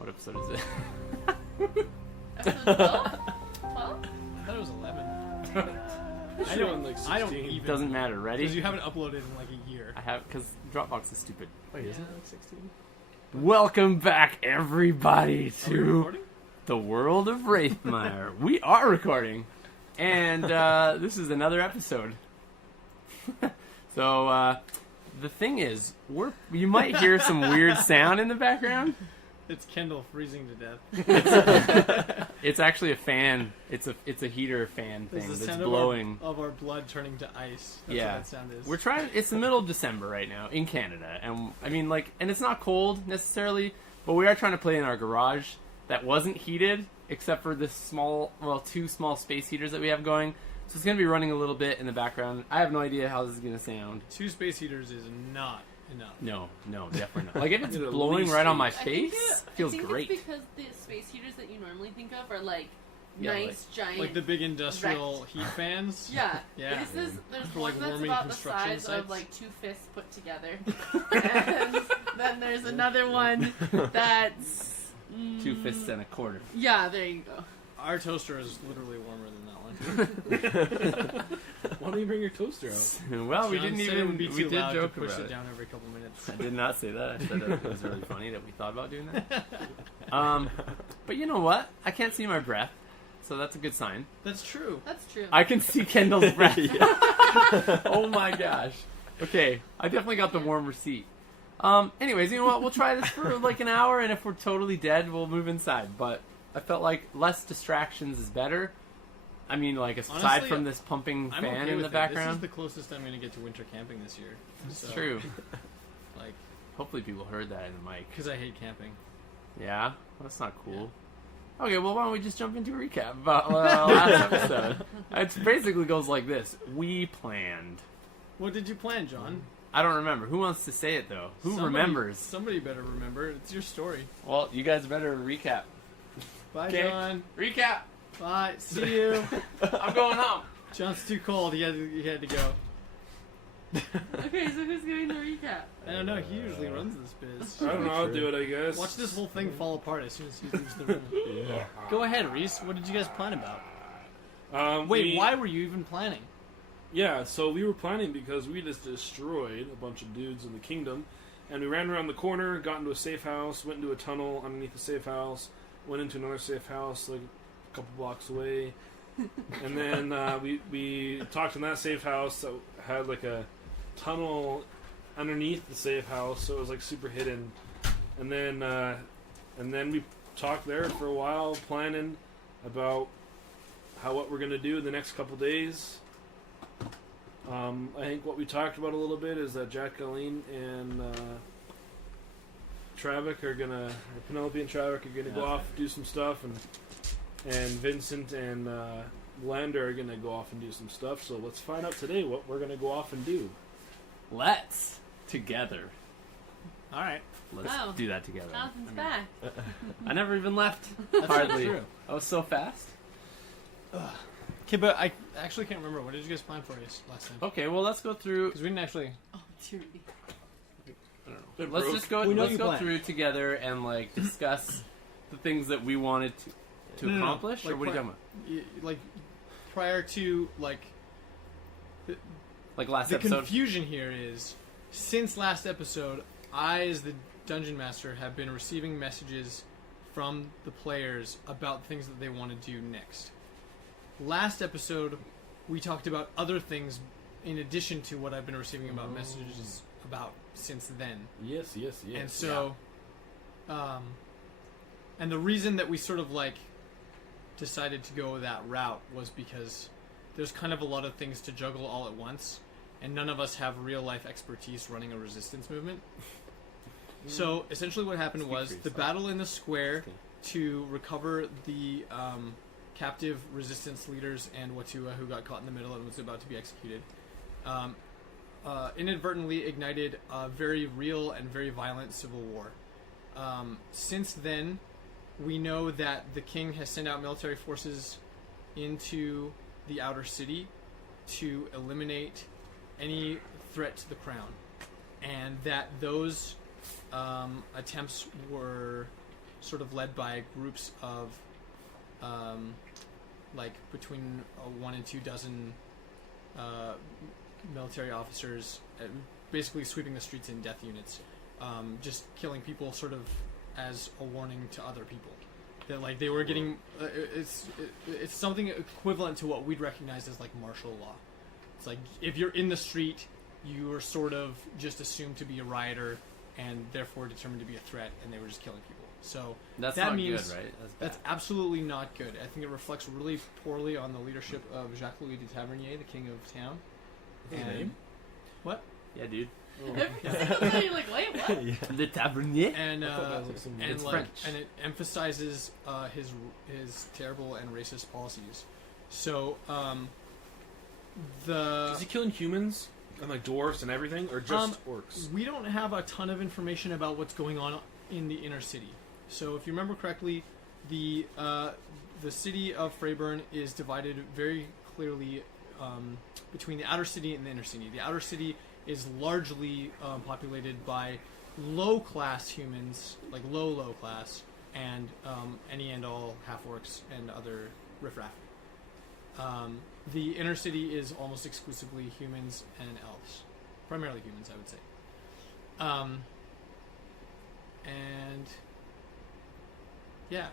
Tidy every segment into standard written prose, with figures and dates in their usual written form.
What episode is it? Episode 12? 12? I thought it was 11. I don't like 16. I don't even. Doesn't matter. Ready? Because you haven't uploaded in like a year. I have, because Dropbox is stupid. Wait, Yeah, isn't it? like 16. Welcome back, everybody, Are we to recording? the World of Raethmire. We are recording, and this is another episode. So the thing is, you might hear some weird sound in the background. It's Kendall freezing to death. It's actually a fan. It's a heater fan There's thing the that's sound blowing. of our blood turning to ice. That's Yeah. what that sound is. We're trying. It's the middle of December right now in Canada, and I mean, like, and it's not cold necessarily, but we are trying to play in our garage that wasn't heated except for this two small space heaters that we have going. So it's gonna be running a little bit in the background. I have no idea how this is gonna sound. 2 space heaters is not enough. No, definitely not. Like if it's At blowing least right on my I think face, it feels I think great. It's because the space heaters that you normally think of are like Yeah, nice, giant. Like the big industrial heat fans. Yeah. Yeah. There's For, one like, that's warming about the construction size sites. of like 2 fists put together. And then there's another one that's 2 fists and a quarter. Yeah, there you go. Our toaster is literally warmer than that one. Why don't you bring your toaster out? Well, we John didn't said even. it would be We too did loud joke to push about it it. down every couple minutes. I did not say that. I said that it was really funny that we thought about doing that. But you know what? I can't see my breath, so that's a good sign. That's true. That's true. I can see Kendall's breath. Oh my gosh. Okay, I definitely got the warmer seat. Anyways, you know what? We'll try this for like an hour, and if we're totally dead, we'll move inside. But I felt like less distractions is better. I mean, like, aside Honestly, from this pumping I'm fan okay in with the it. background. This is the closest I'm going to get to winter camping this year. It's So, true. Like, Hopefully people heard that in the mic. because I hate camping. Yeah? That's not cool. Okay, well, why don't we just jump into a recap about last episode? It basically goes like this. We planned. What did you plan, John? I don't remember. Who wants to say it, though? Who remembers? Somebody better remember. It's your story. Well, you guys better recap. Bye, Okay. John. Recap! Bye. See you. I'm going home. John's too cold. He had to go. Okay, so who's giving the recap? I don't know. He usually runs this biz. I don't know, I'll do it, I guess. Watch this whole thing fall apart as soon as he leaves the room. Yeah. Go ahead, Reese. What did you guys plan about? Wait, Why were you even planning? Yeah, so we were planning because we just destroyed a bunch of dudes in the kingdom, and we ran around the corner, got into a safe house, went into a tunnel underneath the safe house, went into another safe house like a couple blocks away, and then we talked in that safe house that had like a tunnel underneath the safe house, so it was like super hidden, and then we talked there for a while, planning about what we're gonna do in the next couple days. I think what we talked about a little bit is that Jack Colleen and Travik are gonna, or Penelope and Travik are gonna go off, do some stuff, and Vincent and Lander are gonna go off and do some stuff. So let's find out today what we're gonna go off and do. Let's. Together. All right. Let's Oh. do that together. Jonathan's I mean, back. I never even left. That's Hardly. not true. I was so fast. Okay, but I actually can't remember. What did you guys plan for last time? Okay, well, let's go through. Because we didn't actually. Oh, dear me. I don't know. It Let's broke. just go. We know Let's you go planned. through together and like discuss the things that we wanted to No. accomplish. Like, or what are you talking about? Like, prior to, like, Like last the episode. confusion here is, since last episode, I, as the dungeon master, have been receiving messages from the players about things that they want to do next. Last episode, we talked about other things in addition to what I've been receiving about messages about since then. Yes. And so, and the reason that we sort of like decided to go that route was because there's kind of a lot of things to juggle all at once, and none of us have real life expertise running a resistance movement. So essentially what happened Speak was for the yourself. battle in the square Okay. to recover the captive resistance leaders and Watua, who got caught in the middle and was about to be executed, inadvertently ignited a very real and very violent civil war. Since then, we know that the king has sent out military forces into the outer city to eliminate any threat to the crown, and that those attempts were sort of led by groups of like between 1 and 2 dozen military officers, basically sweeping the streets in death units, just killing people sort of as a warning to other people. That like they were getting, it's something equivalent to what we'd recognize as like martial law. It's like if you're in the street, you are sort of just assumed to be a rioter and therefore determined to be a threat, and they were just killing people. So That's that not means good, right? that's absolutely not good. I think it reflects really poorly on the leadership of Jacques-Louis de Tavernier, the king of town. His And- name? What? Yeah, dude. Every single time you're like, wait, what? Yeah. Le Tavernier. And I thought that was like some and It's like French. and it emphasizes his terrible and racist policies. So Is he killing humans and like dwarves and everything, or just orcs? we don't have a ton of information about what's going on in the inner city. So if you remember correctly, the city of Freyburn is divided very clearly between the outer city and the inner city. The outer city is largely populated by low-class humans, like low class, and any and all half-orcs and other riffraff. The inner city is almost exclusively humans and elves. Primarily humans, I would say. And yeah,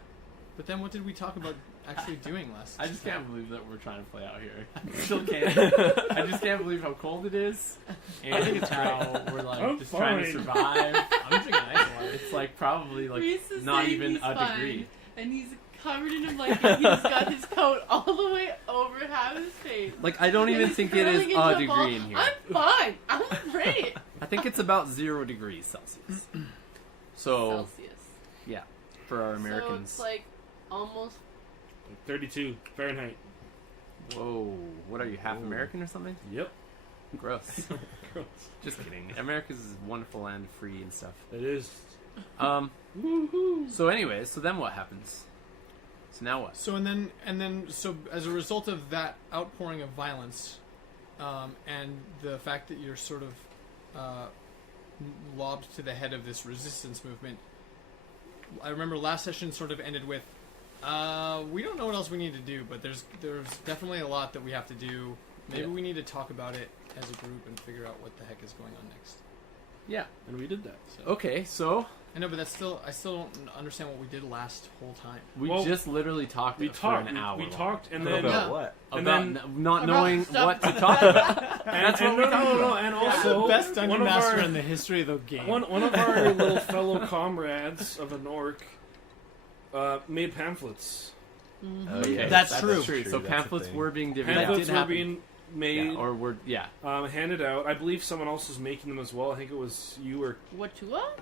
but then what did we talk about actually doing last? I just can't believe that we're trying to play out here. I still can't. I just can't believe how cold it is, and I think it's how we're like I'm just trying to fine. survive. I'm drinking ice water. It's like probably like Reese is not saying even he's a fine, degree. and he's covered in a blanket. He's got his coat all the way over half his face. Like I don't And even he's think it is curling into a ball. degree in here. I'm fine. I'm great. I think it's about 0 degrees Celsius. So Celsius. yeah, for our Americans. So it's like almost. 32 Fahrenheit. Whoa, what are you, half American or something? Yep. Gross. Just kidding. America's a wonderful land, free and stuff. It is. Woohoo! So anyways, so then what happens? So now what? So and then so as a result of that outpouring of violence, and the fact that you're sort of lobbed to the head of this resistance movement, I remember last session sort of ended with, we don't know what else we need to do, but there's definitely a lot that we have to do. Maybe Yeah. we need to talk about it as a group and figure out what the heck is going on next. Yeah. And we did that. So Okay, so I know, but I still don't understand what we did last whole time. we Well, just literally talked We for talked. an hour. We long. talked, and About then Yeah. what? And about then- not About knowing stuff. what to talk about. That's what we talked about. And Yeah, also the best dungeon one of master our, in the history of the game. one of our little fellow comrades of an orc made pamphlets. Oh, yeah. That's true. So That's a pamphlets thing. were being divided out. Pamphlets did were happen. being made, Yeah, or were handed out. I believe someone else was making them as well. I think it was you or What to what?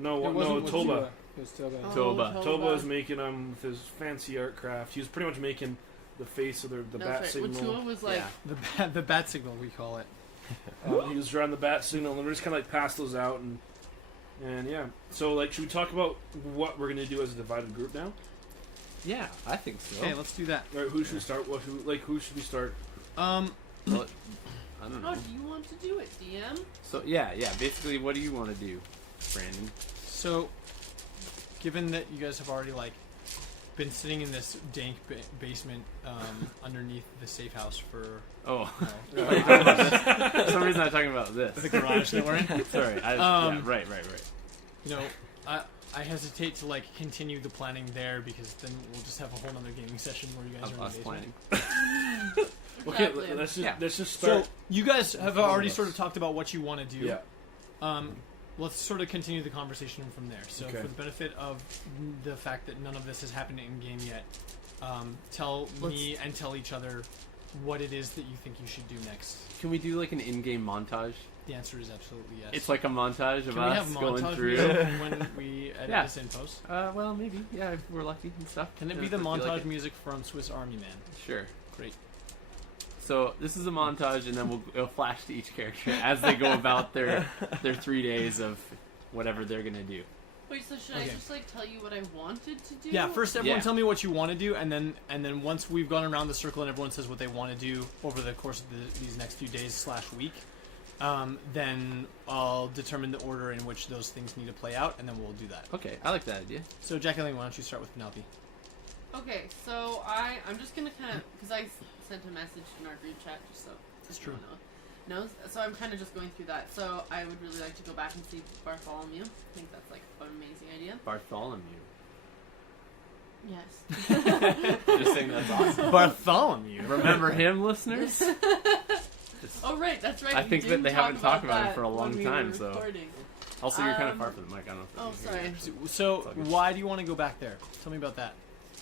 no Toba. It was Toba. Oh, Toba. Toba was making them with his fancy art craft. He was pretty much making the face of the No, bat that's right. signal. Watua was like, yeah. The bat signal, we call it. He was drawing the bat signal, and we just kind of like passed those out, and yeah. So like, should we talk about what we're gonna do as a divided group now? Yeah, I think so. Okay, let's do that. All right, who should we start? Who should we start? Um, Well, I don't how know. do you want to do it, DM? So yeah. Basically, what do you want to do, Brandon? so, given that you guys have already like been sitting in this dank basement underneath the safe house for Oh, you know, for some reason I'm talking about this. the garage that we're in, Sorry. Yeah, right. you know, I hesitate to like continue the planning there because then we'll just have a whole other gaming session where you guys Of are in us the basement. planning. Okay, Exactly. let's just So start. you guys have Both of already us. sort of talked about what you want to do. Yeah. Let's sort of continue the conversation from there. So, Okay. for the benefit of the fact that none of this has happened in game yet, tell me and tell each other what it is that you think you should do next. Can we do like an in-game montage? The answer is absolutely yes. It's like a montage of Can we us have going montage through. music when we edit Yeah. this in post? Well, maybe. Yeah, if we're lucky and stuff. Can it Yeah, be the if we feel montage like it. music from Swiss Army Man? Sure. Great. So this is a montage, and then it'll flash to each character as they go about their 3 days of whatever they're gonna do. Wait, so should I Okay. just like tell you what I wanted to do? Yeah, first everyone Yeah. tell me what you want to do, and then once we've gone around the circle and everyone says what they want to do over the course of these next few days / week, then I'll determine the order in which those things need to play out, and then we'll do that. Okay, I like that idea. So, Jacqueline, why don't you start with Penelope? Okay, so I'm just gonna kind of, because I sent a message in our group chat just so That's true. everyone knows. So I'm kind of just going through that. So I would really like to go back and see Bartholomew. I think that's like an amazing idea. Bartholomew. Yes. Just saying that's awesome. Bartholomew. Remember him, listeners? Oh right, that's right. I we think that didn't they haven't talked about him that for a long when we time, were so. recording. Also, you're kind of far from the mic. I don't know if Oh, you can hear sorry. me. So, It's all good. why do you want to go back there? Tell me about that.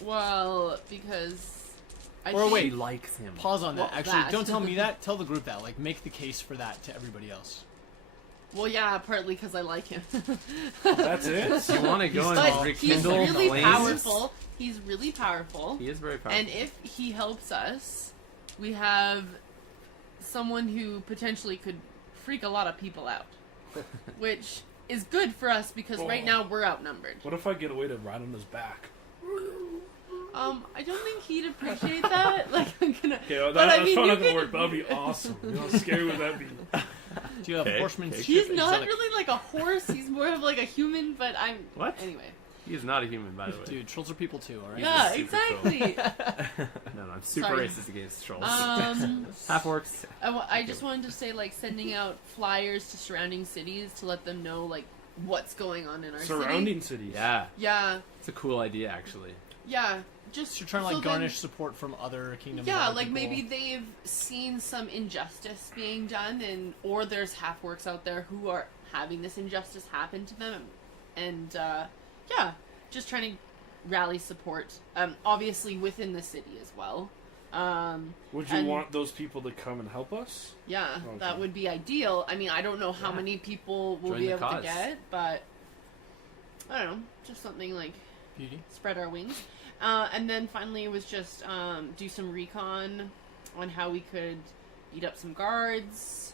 Well, because I Or think, wait. He likes him. Pause on that. Well, Actually, that. don't tell me that. Tell the group that. Like, make the case for that to everybody else. Well, yeah, partly because I like him. That's it? You want to go But and he's rekindle really flames? powerful. He's really powerful. He is very powerful. And if he helps us, we have someone who potentially could freak a lot of people out. Which is good for us because right now we're outnumbered. What if I get away to ride on his back? I don't think he'd appreciate that. Like, I'm gonna. Okay, well, But that's I mean, probably you not gonna could- work, but that'd be awesome. You know how scary would that be? Do you have Okay, horseman's okay. chip? He's not really like a horse. He's more of like a human. But I'm. What? Anyway. He is not a human, by the way. Dude, trolls are people too, alright? Yeah, super cool. exactly. No, I'm super Sorry. racist against trolls. Um, Half orcs. I just wanted to say, like, sending out flyers to surrounding cities to let them know, like, what's going on in our Surrounding city. cities. Yeah, Yeah, it's a cool idea, actually. yeah. Just So you're trying to, so like, then- garnish support from other kingdoms. Yeah, other like people. maybe they've seen some injustice being done, or there's half orcs out there who are having this injustice happen to them, and yeah, just trying to rally support. Obviously within the city as well. Would you And- want those people to come and help us? Yeah, Okay. that would be ideal. I mean, I don't know how Yeah. many people we'll Join be the able cause. to get, but I don't know, just something like Beauty. spread our wings. And then finally, it was just do some recon on how we could beat up some guards.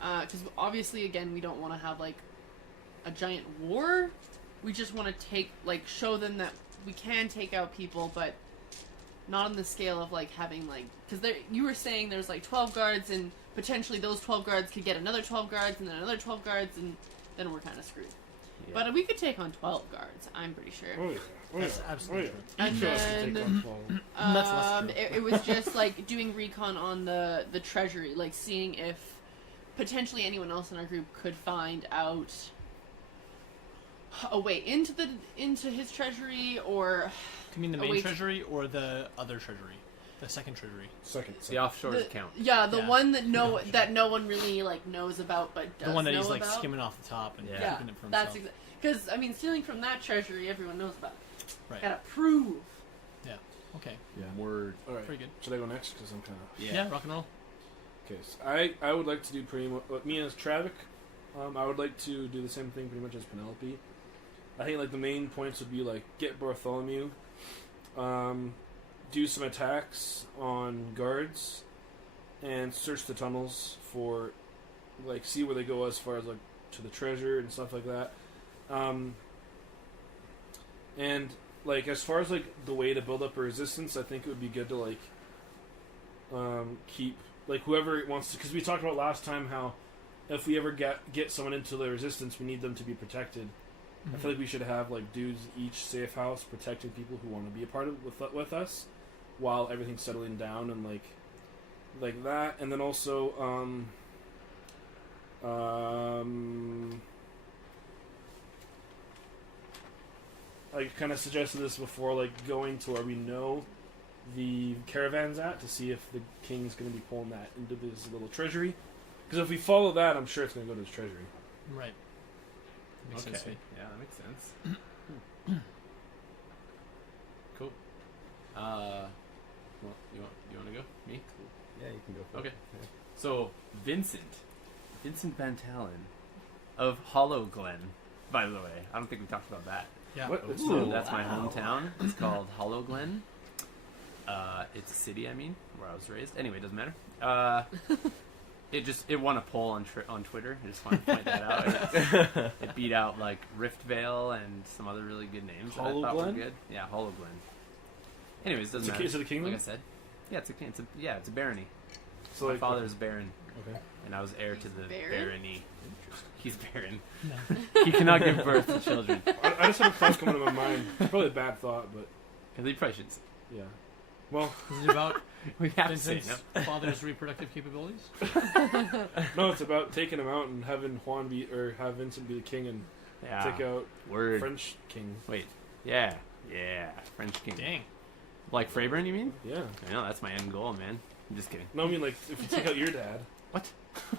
Because obviously, again, we don't want to have like a giant war. We just want to show them that we can take out people, but not on the scale of like having like, because you were saying there's like 12 guards, and potentially those 12 guards could get another 12 guards, and then another 12 guards, and then we're kind of screwed. Yeah. But we could take on 12 guards, I'm pretty sure. Oh yeah. Oh, That's yeah. absolutely Oh, true. yeah. And Each of us can then- take on 12. That's less true. It was just like doing recon on the treasury, like seeing if potentially anyone else in our group could find out a way into his treasury, or You mean the Oh, main wait. treasury or the other treasury? The second treasury. Second. The offshores the, count. yeah, the Yeah. one that no one really like knows about, but does The one that know he's like about. skimming off the top and Yeah. keeping it for That's himself. because I mean, stealing from that treasury, everyone knows about. Right. Gotta prove. Okay. Yeah. Word. All right. Pretty good. Should I go next? Because I'm kind of. Yeah. Rock and roll. Okay, so I would like to do pretty much me as Travic. I would like to do the same thing pretty much as Penelope. I think like the main points would be like get Bartholomew, do some attacks on guards, and search the tunnels for like see where they go as far as like to the treasure and stuff like that. And like as far as like the way to build up a resistance, I think it would be good to like keep like whoever wants to, because we talked about last time how if we ever get someone into the resistance, we need them to be protected. I feel like we should have like dudes each safe house protecting people who want to be a part of with us while everything's settling down and like that. And then also I kind of suggested this before, like going to where we know the caravan's at to see if the king's going to be pulling that into this little treasury. Because if we follow that, I'm sure it's going to go to his treasury. Right. Makes sense to me. Yeah, that makes sense. Cool. Well, you want to go? Me? Yeah, you can go for Okay. it. So Vincent Van Talen of Hollow Glen. By the way, I don't think we talked about that. Yeah. What? It's So the- that's my hometown. It's called Hollow Glen. It's a city, where I was raised. Anyway, it doesn't matter. It won a poll on Twitter. I just want to point that out. It beat out like Rift Vale and some other really good names that I Hollow thought were Glen? good. Yeah, Hollow Glen. Anyways, it doesn't Is it- matter. is it a kingdom? Like I said, yeah, it's a barony. So My like, father's baron. Okay. and I was heir to the barren? barony. He's barren. No. He cannot give birth to children. I just had a thought coming to my mind. Probably a bad thought, but And they probably should. yeah. Well, Is it about We have to say Vincent's no. father's reproductive capabilities? no, it's about taking him out and having have Vincent be the king and Yeah. take out Word. French king. Wait. Yeah. Yeah. French king. Dang. Like Freyburn, you mean? Yeah. I know that's my end goal, man. I'm just kidding. No, I mean like if you take out your dad. What?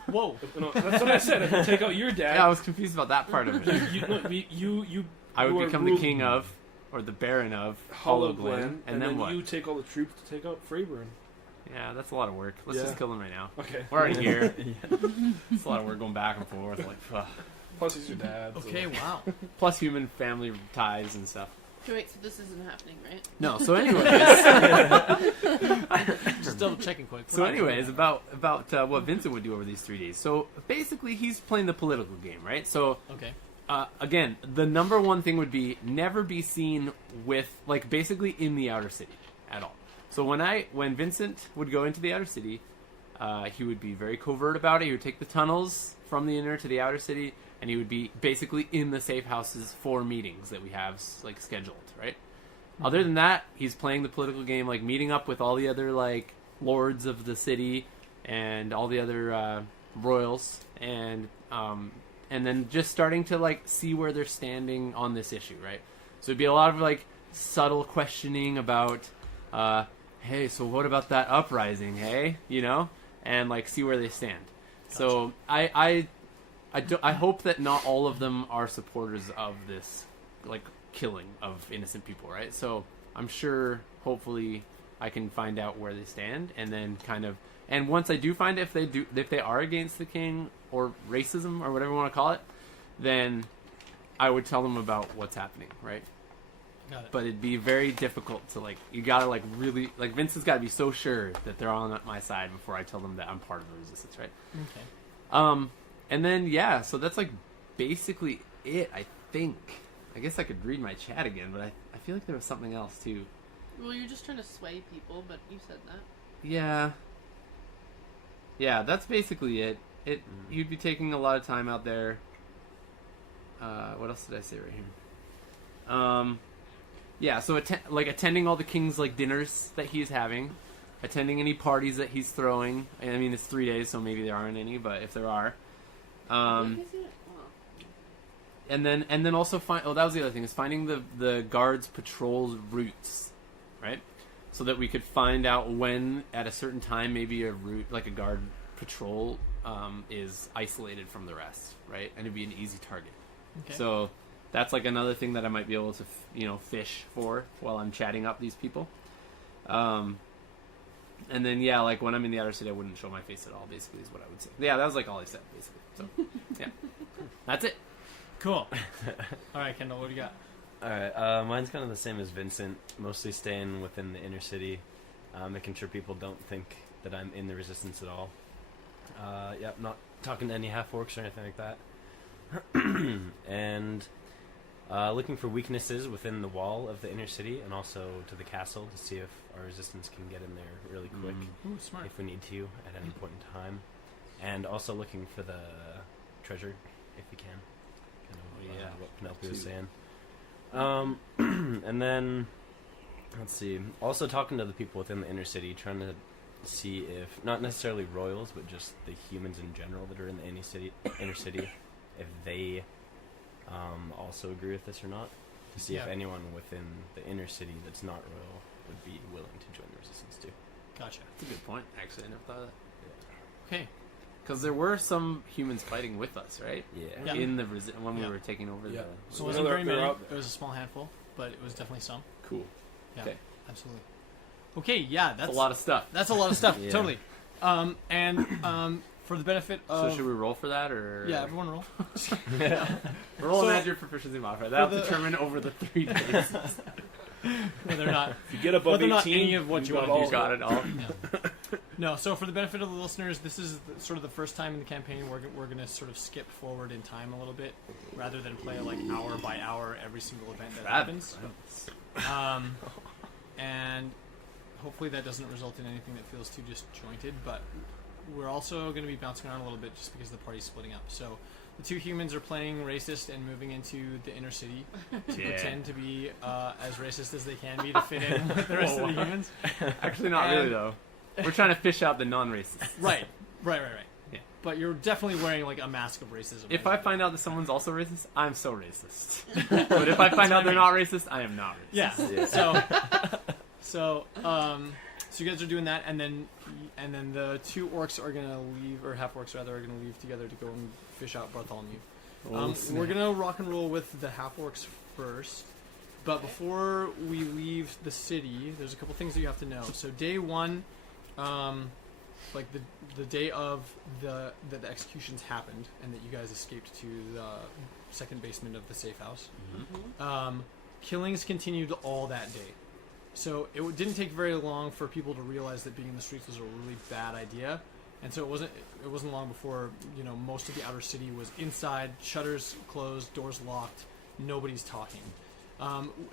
Whoa. No, that's what I said. If you take out your dad, Yeah, I was confused about that part of it. you I you would are become the ruled king of, or the baron of, Hollow Glen, Glen, and then what? you take all the troops to take out Freyburn. Yeah, that's a lot of work. Let's Yeah. just kill him right now. Okay. We're already here. It's a lot of work going back and forth. Like, ugh. Plus he's your dad. so- Okay, wow. Plus human family ties and stuff. Okay, wait, so this isn't happening, right? No, so anyways, Just double checking quick. so anyways, about what Vincent would do over these 3 days. So basically, he's playing the political game, right? So Okay. again, the number one thing would be never be seen with, like, basically in the outer city at all. So when Vincent would go into the outer city, he would be very covert about it. He would take the tunnels from the inner to the outer city, and he would be basically in the safe houses for meetings that we have, like, scheduled, right? Other than that, he's playing the political game, like meeting up with all the other, like, lords of the city and all the other royals, and then just starting to, like, see where they're standing on this issue, right? So it'd be a lot of, like, subtle questioning about, hey, so what about that uprising, hey? You know? And, like, see where they stand. So I hope that not all of them are supporters of this, like, killing of innocent people, right? So I'm sure, hopefully, I can find out where they stand, and then kind of, and once I do find if they are against the king or racism or whatever you want to call it, then I would tell them about what's happening, right? Got it. But it'd be very difficult to, like, you gotta, like, really, like, Vincent's gotta be so sure that they're on my side before I tell them that I'm part of the resistance, right? Okay. And then, yeah, so that's, like, basically it, I think. I guess I could read my chat again, but I feel like there was something else, too. Well, you're just trying to sway people, but you said that. Yeah. Yeah, that's basically it. You'd be taking a lot of time out there. What else did I say right here? Yeah, so attending all the king's, like, dinners that he's having, attending any parties that he's throwing. I mean, it's 3 days, so maybe there aren't any, but if there are, and then also that was the other thing, is finding the guards' patrol routes, right? So that we could find out when at a certain time maybe a route, like a guard patrol, is isolated from the rest, right? And it'd be an easy target. Okay. So that's, like, another thing that I might be able to, fish for while I'm chatting up these people. And then, yeah, like, when I'm in the outer city, I wouldn't show my face at all, basically, is what I would say. Yeah, that was, like, all I said, basically. So, yeah. That's it. Cool. All right, Kendall, what do you got? Alright, mine's kind of the same as Vincent, mostly staying within the inner city, making sure people don't think that I'm in the resistance at all. Yep, not talking to any half-orcs or anything like that. And looking for weaknesses within the wall of the inner city and also to the castle to see if our resistance can get in there really quick Ooh, smart. if we need to at any point in time. And also looking for the treasure if we can. Kind of what Penelope was saying. And then, let's see, also talking to the people within the inner city, trying to see if, not necessarily royals, but just the humans in general that are in the inner city, if they also agree with this or not, to see if anyone within the inner city that's not royal would be willing to join the resistance too. Gotcha. That's a good point, actually. I never thought of that. Okay. Because there were some humans fighting with us, right? Yeah. In the when we Yeah. were taking over Yeah. the... So it We wasn't know very they're many. out It there. was a small handful, but it was definitely some. Cool. Yeah, Okay. absolutely. Okay, yeah, that's That's a lot of stuff. That's a lot of stuff, Yeah. totally. And for the benefit of... So should we roll for that, or... Yeah, everyone roll. Roll So- a magic proficiency modifier. That'll the- determine over the 3 days. Whether or not... If you get above Whether or not 18, any of what you got want to do You got it all. No, so for the benefit of the listeners, this is sort of the first time in the campaign we're going to sort of skip forward in time a little bit, rather than play like hour by hour every single event that happens. And hopefully that doesn't result in anything that feels too disjointed, but we're also going to be bouncing around a little bit just because the party's splitting up. So the two humans are playing racist and moving into the inner city to pretend to be as racist as they can be to fit in with the rest of the humans. Actually, not really though. We're trying to fish out the non-racists. Right. Yeah. But you're definitely wearing like a mask of racism. If I find out that someone's also racist, I'm so racist. But if I find out they're not racist, I am not racist. Yeah. So you guys are doing that, and then the two orcs are gonna leave, or half orcs rather, are gonna leave together to go and fish out Bartholomew. We're gonna rock and roll with the half orcs first, but before we leave the city, there's a couple things that you have to know. So day one, like the day of the executions happened, and that you guys escaped to the second basement of the safe house. Killings continued all that day. So it didn't take very long for people to realize that being in the streets was a really bad idea, and so it wasn't long before most of the outer city was inside, shutters closed, doors locked, nobody's talking.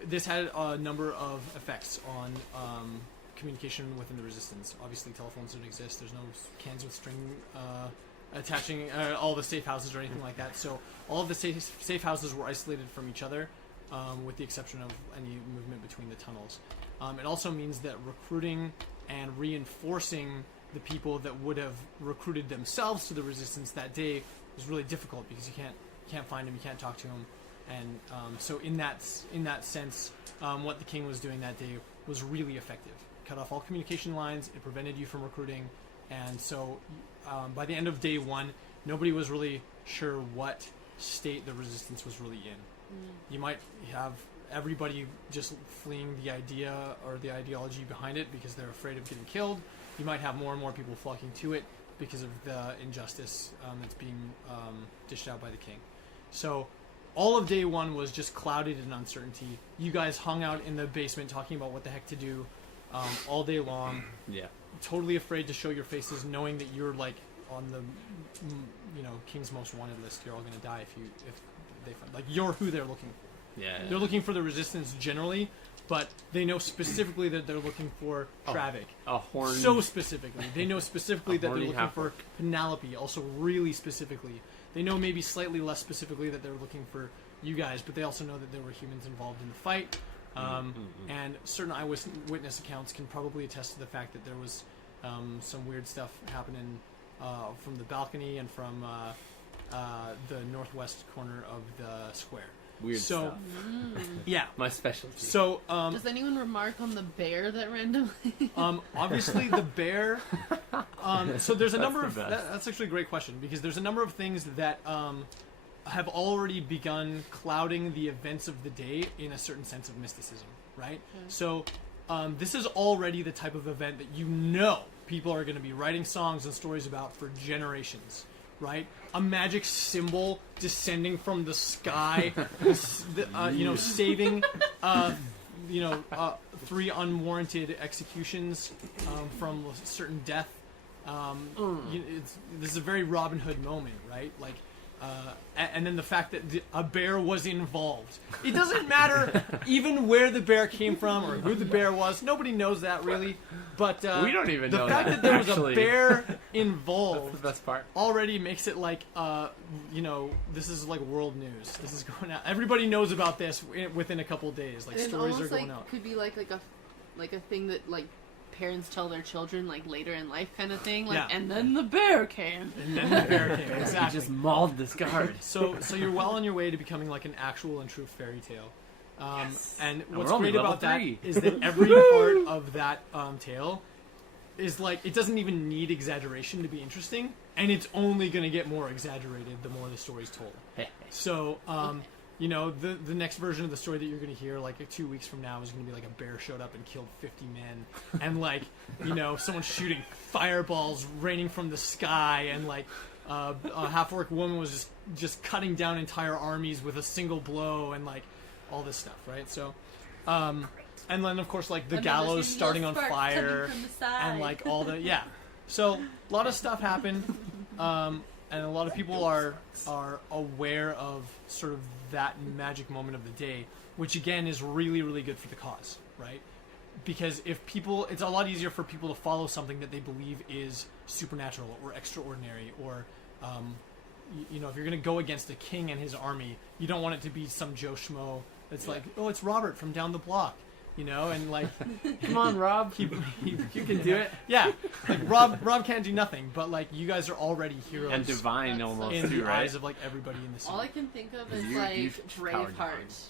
This had a number of effects on communication within the resistance. Obviously, telephones don't exist. There's no cans with string attaching all the safe houses or anything like that. So all of the safe houses were isolated from each other, with the exception of any movement between the tunnels. It also means that recruiting and reinforcing the people that would have recruited themselves to the resistance that day was really difficult because you can't find them, you can't talk to them, and so in that sense, what the king was doing that day was really effective. Cut off all communication lines. It prevented you from recruiting, and so by the end of day one, nobody was really sure what state the resistance was really in. You might have everybody just fleeing the idea or the ideology behind it because they're afraid of getting killed. You might have more and more people flocking to it because of the injustice that's being dished out by the king. So all of day one was just clouded in uncertainty. You guys hung out in the basement talking about what the heck to do all day long. Yeah. Totally afraid to show your faces, knowing that you're like on the king's most wanted list. You're all gonna die if they find, like, you're who they're looking for. Yeah. They're looking for the resistance generally, but they know specifically that they're looking for Travik. A horn. So specifically. They know specifically that they're looking half-orc. for Penelope, also really specifically. They know maybe slightly less specifically that they're looking for you guys, but they also know that there were humans involved in the fight. And certain eyewitness accounts can probably attest to the fact that there was some weird stuff happening from the balcony and from the northwest corner of the square. Weird stuff. Yeah. My specialty. So, does anyone remark on the bear that randomly? obviously the bear. So there's a number of. the best. That's actually a great question because there's a number of things that have already begun clouding the events of the day in a certain sense of mysticism, right? Okay. So this is already the type of event that people are going to be writing songs and stories about for generations. Right, a magic symbol descending from the sky, saving, 3 unwarranted executions from certain death. This is a very Robin Hood moment, right? Like, and then the fact that a bear was involved. It doesn't matter even where the bear came from or who the bear was. Nobody knows that really. But we don't even know the fact that there was a bear involved. That's the best part. Already makes it like, this is like world news. This is going out. Everybody knows about this within a couple days. Like, and stories are going out. Could be like a thing that like parents tell their children like later in life kind of thing. Like, Yeah. and then the bear came. And then the bear came. You Exactly. just mauled this guard. So you're well on your way to becoming like an actual and true fairy tale. And what's we're only great level about that 3. is that every part of that tale is like, it doesn't even need exaggeration to be interesting, and it's only going to get more exaggerated the more the story's told. So, the next version of the story that you're going to hear, like 2 weeks from now, is going to be like a bear showed up and killed 50 men, and like, someone shooting fireballs raining from the sky, and like a half-orc woman was just cutting down entire armies with a single blow, and like all this stuff, right? So, and then of course like the gallows starting on fire, and like all the So a lot of stuff happened, and a lot of people are aware of sort of that magic moment of the day, which again is really, really good for the cause, right? because if people, it's a lot easier for people to follow something that they believe is supernatural or extraordinary, or you know, if you're going to go against a king and his army, you don't want it to be some Joe Schmo that's like, oh, it's Robert from down the block, you know, and like, Come on, Rob. You can do it. yeah, like Rob can't do nothing, but like you guys are already heroes And divine That's almost in too, the right? eyes of like everybody in the city. All I can think of is You- like you power divine. Braveheart.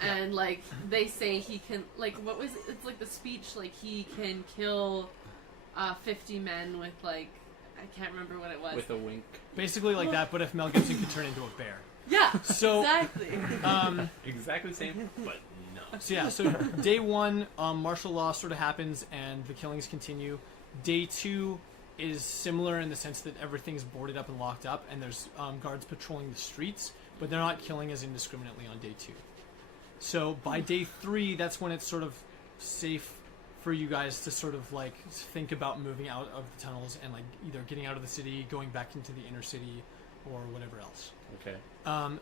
And like they say he can, like, what was it? It's like the speech, like he can kill 50 men with like, I can't remember what it was. With a wink. Basically like that, but if Mel Gibson could turn into a bear. Yeah, So exactly. Exactly the same, but no. So yeah, so day one, martial law sort of happens and the killings continue. Day two is similar in the sense that everything's boarded up and locked up, and there's guards patrolling the streets, but they're not killing as indiscriminately on day two. So by day three, that's when it's sort of safe for you guys to sort of like think about moving out of the tunnels and like either getting out of the city, going back into the inner city, or whatever else. Okay.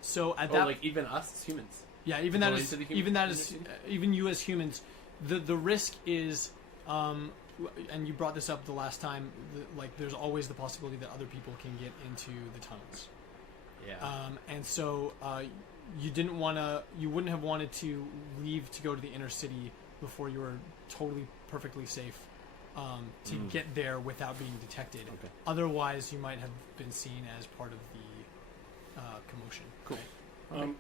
So at Oh, that, like even us as humans. yeah, even that Going is into the human- even that is inner even you as humans, the risk is, and you brought this up the last time, like there's always the possibility that other people can get into the tunnels. Yeah. And so you wouldn't have wanted to leave to go to the inner city before you were totally perfectly safe to get there without being detected. Okay. Otherwise, you might have been seen as part of the commotion. Cool.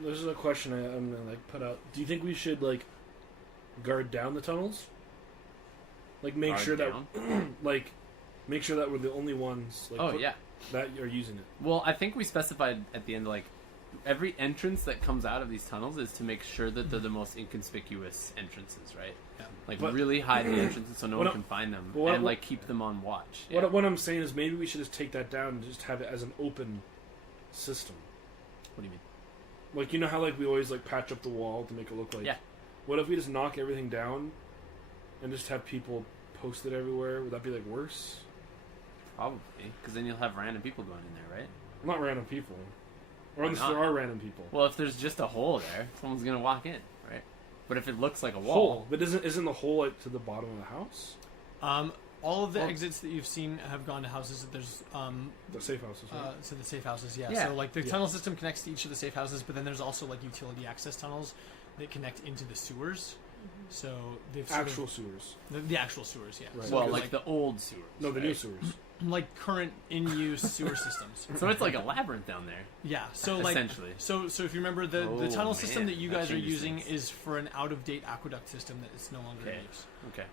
This is a question I'm gonna like put out. Do you think we should like guard down the tunnels? Like make Guard sure down? that like make sure that we're the only ones like Oh yeah. that are using it. Well, I think we specified at the end, like, every entrance that comes out of these tunnels is to make sure that they're the most inconspicuous entrances, right? Yeah. Like, But- really hide the entrances so no What one I- can find them, Well, what- and, like, keep them on watch. What I'm saying is maybe we should just take that down and just have it as an open system. What do you mean? Like, you know how like we always like patch up the wall to make it look like. Yeah. What if we just knock everything down and just have people post it everywhere? Would that be like worse? Probably. Because then you'll have random people going in there, right? Not random people. Or Why unless not? there are random people. Well, if there's just a hole there, someone's going to walk in, right? But if it looks like a wall... Hole, but isn't the hole like to the bottom of the house? All of the Well- exits that you've seen have gone to houses that there's The safe houses. Right? to the safe houses. Yeah. Yeah. So like the Yeah. tunnel system connects to each of the safe houses, but then there's also like utility access tunnels that connect into the sewers. So they've sort Actual of, sewers. the actual sewers. Yeah. Right. So Well, there's, like the old sewers. No, the right? new sewers. like current in use sewer systems. So it's like a labyrinth down there, Yeah. So like essentially. so if you remember the Oh, tunnel system man, that you that guys are changes using things. is for an out of date aqueduct system that is no longer Okay. in use. Okay.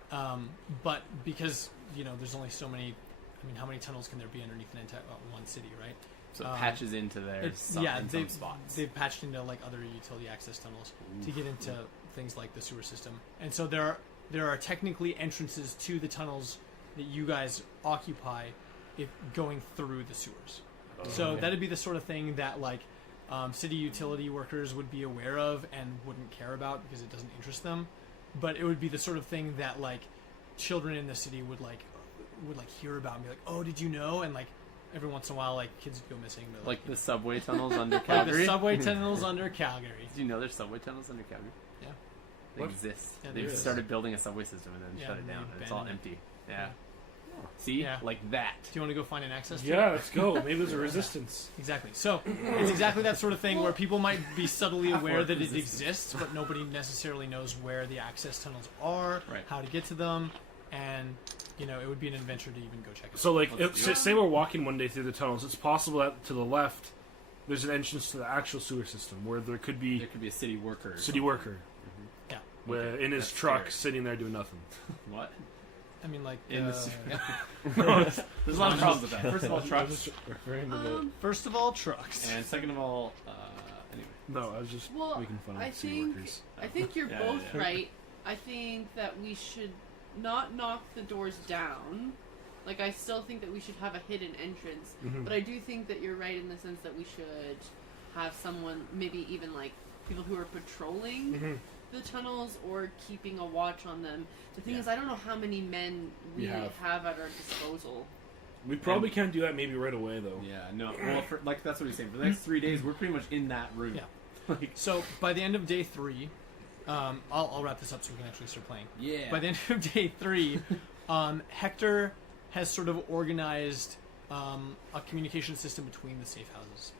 But because you know there's only so many. I mean, how many tunnels can there be underneath an entire one city, right? So it patches into there in some they've spots. they've patched into like other utility access tunnels to get into things like the sewer system, and so there are technically entrances to the tunnels that you guys occupy, if going through the sewers. So okay. that'd be the sort of thing that like city utility workers would be aware of and wouldn't care about because it doesn't interest them, but it would be the sort of thing that like children in the city would hear about and be like, oh, did you know? And like every once in a while, like kids would go missing. But, Like the subway tunnels under like Calgary. the subway tunnels under Calgary. Did you know there's subway tunnels under Calgary? Yeah. They What? exist. Yeah, They've there is. started building a subway system and then Yeah, shut it and down. they And it's all abandoned empty. Yeah. See? Yeah. Like that. Do you want to go find an access to Yeah, it? let's go. Maybe there's a resistance. Exactly. So it's exactly that sort of thing where people might be subtly aware Half-orc that it resistance. exists, but nobody necessarily knows where the access tunnels are, Right. how to get to them, and you know it would be an adventure to even go check it. So, like, Let's do it. say we're walking one day through the tunnels, it's possible that to the left, there's an entrance to the actual sewer system where there could be There could be a city worker. or city something. worker Yeah. where Okay, in his that's truck scary. sitting there doing nothing. What? I mean, like In the No, There's a lot of problems with that. First of all, trucks. referring to the. first of all, trucks. And second of all, anyway. No, I was just Well, making fun of I city think workers. I think you're Yeah, both yeah. right. I think that we should not knock the doors down. Like I still think that we should have a hidden entrance, Mhm. but I do think that you're right in the sense that we should have someone, maybe even like people who are patrolling Mhm. the tunnels or keeping a watch on them. The thing Yeah. is, I don't know how many men we We have. have at our disposal. We probably can't do that maybe right away though. Yeah, no. Well, like that's what he's saying. For the next 3 days, we're pretty much in that room. Yeah. Like, So by the end of day 3, I'll wrap this up so we can actually start playing. Yeah. By the end of day 3, Hector has sort of organized a communication system between the safe houses.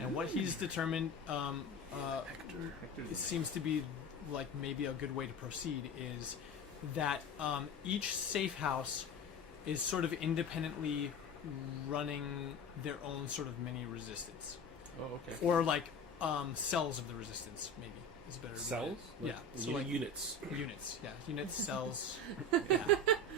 And what he's determined it seems to be like maybe a good way to proceed is that each safe house is sort of independently running their own sort of mini resistance. Oh, okay. Or like cells of the resistance, maybe is a better word. Cells? Yeah. So like units. units. Yeah. Units, cells, yeah.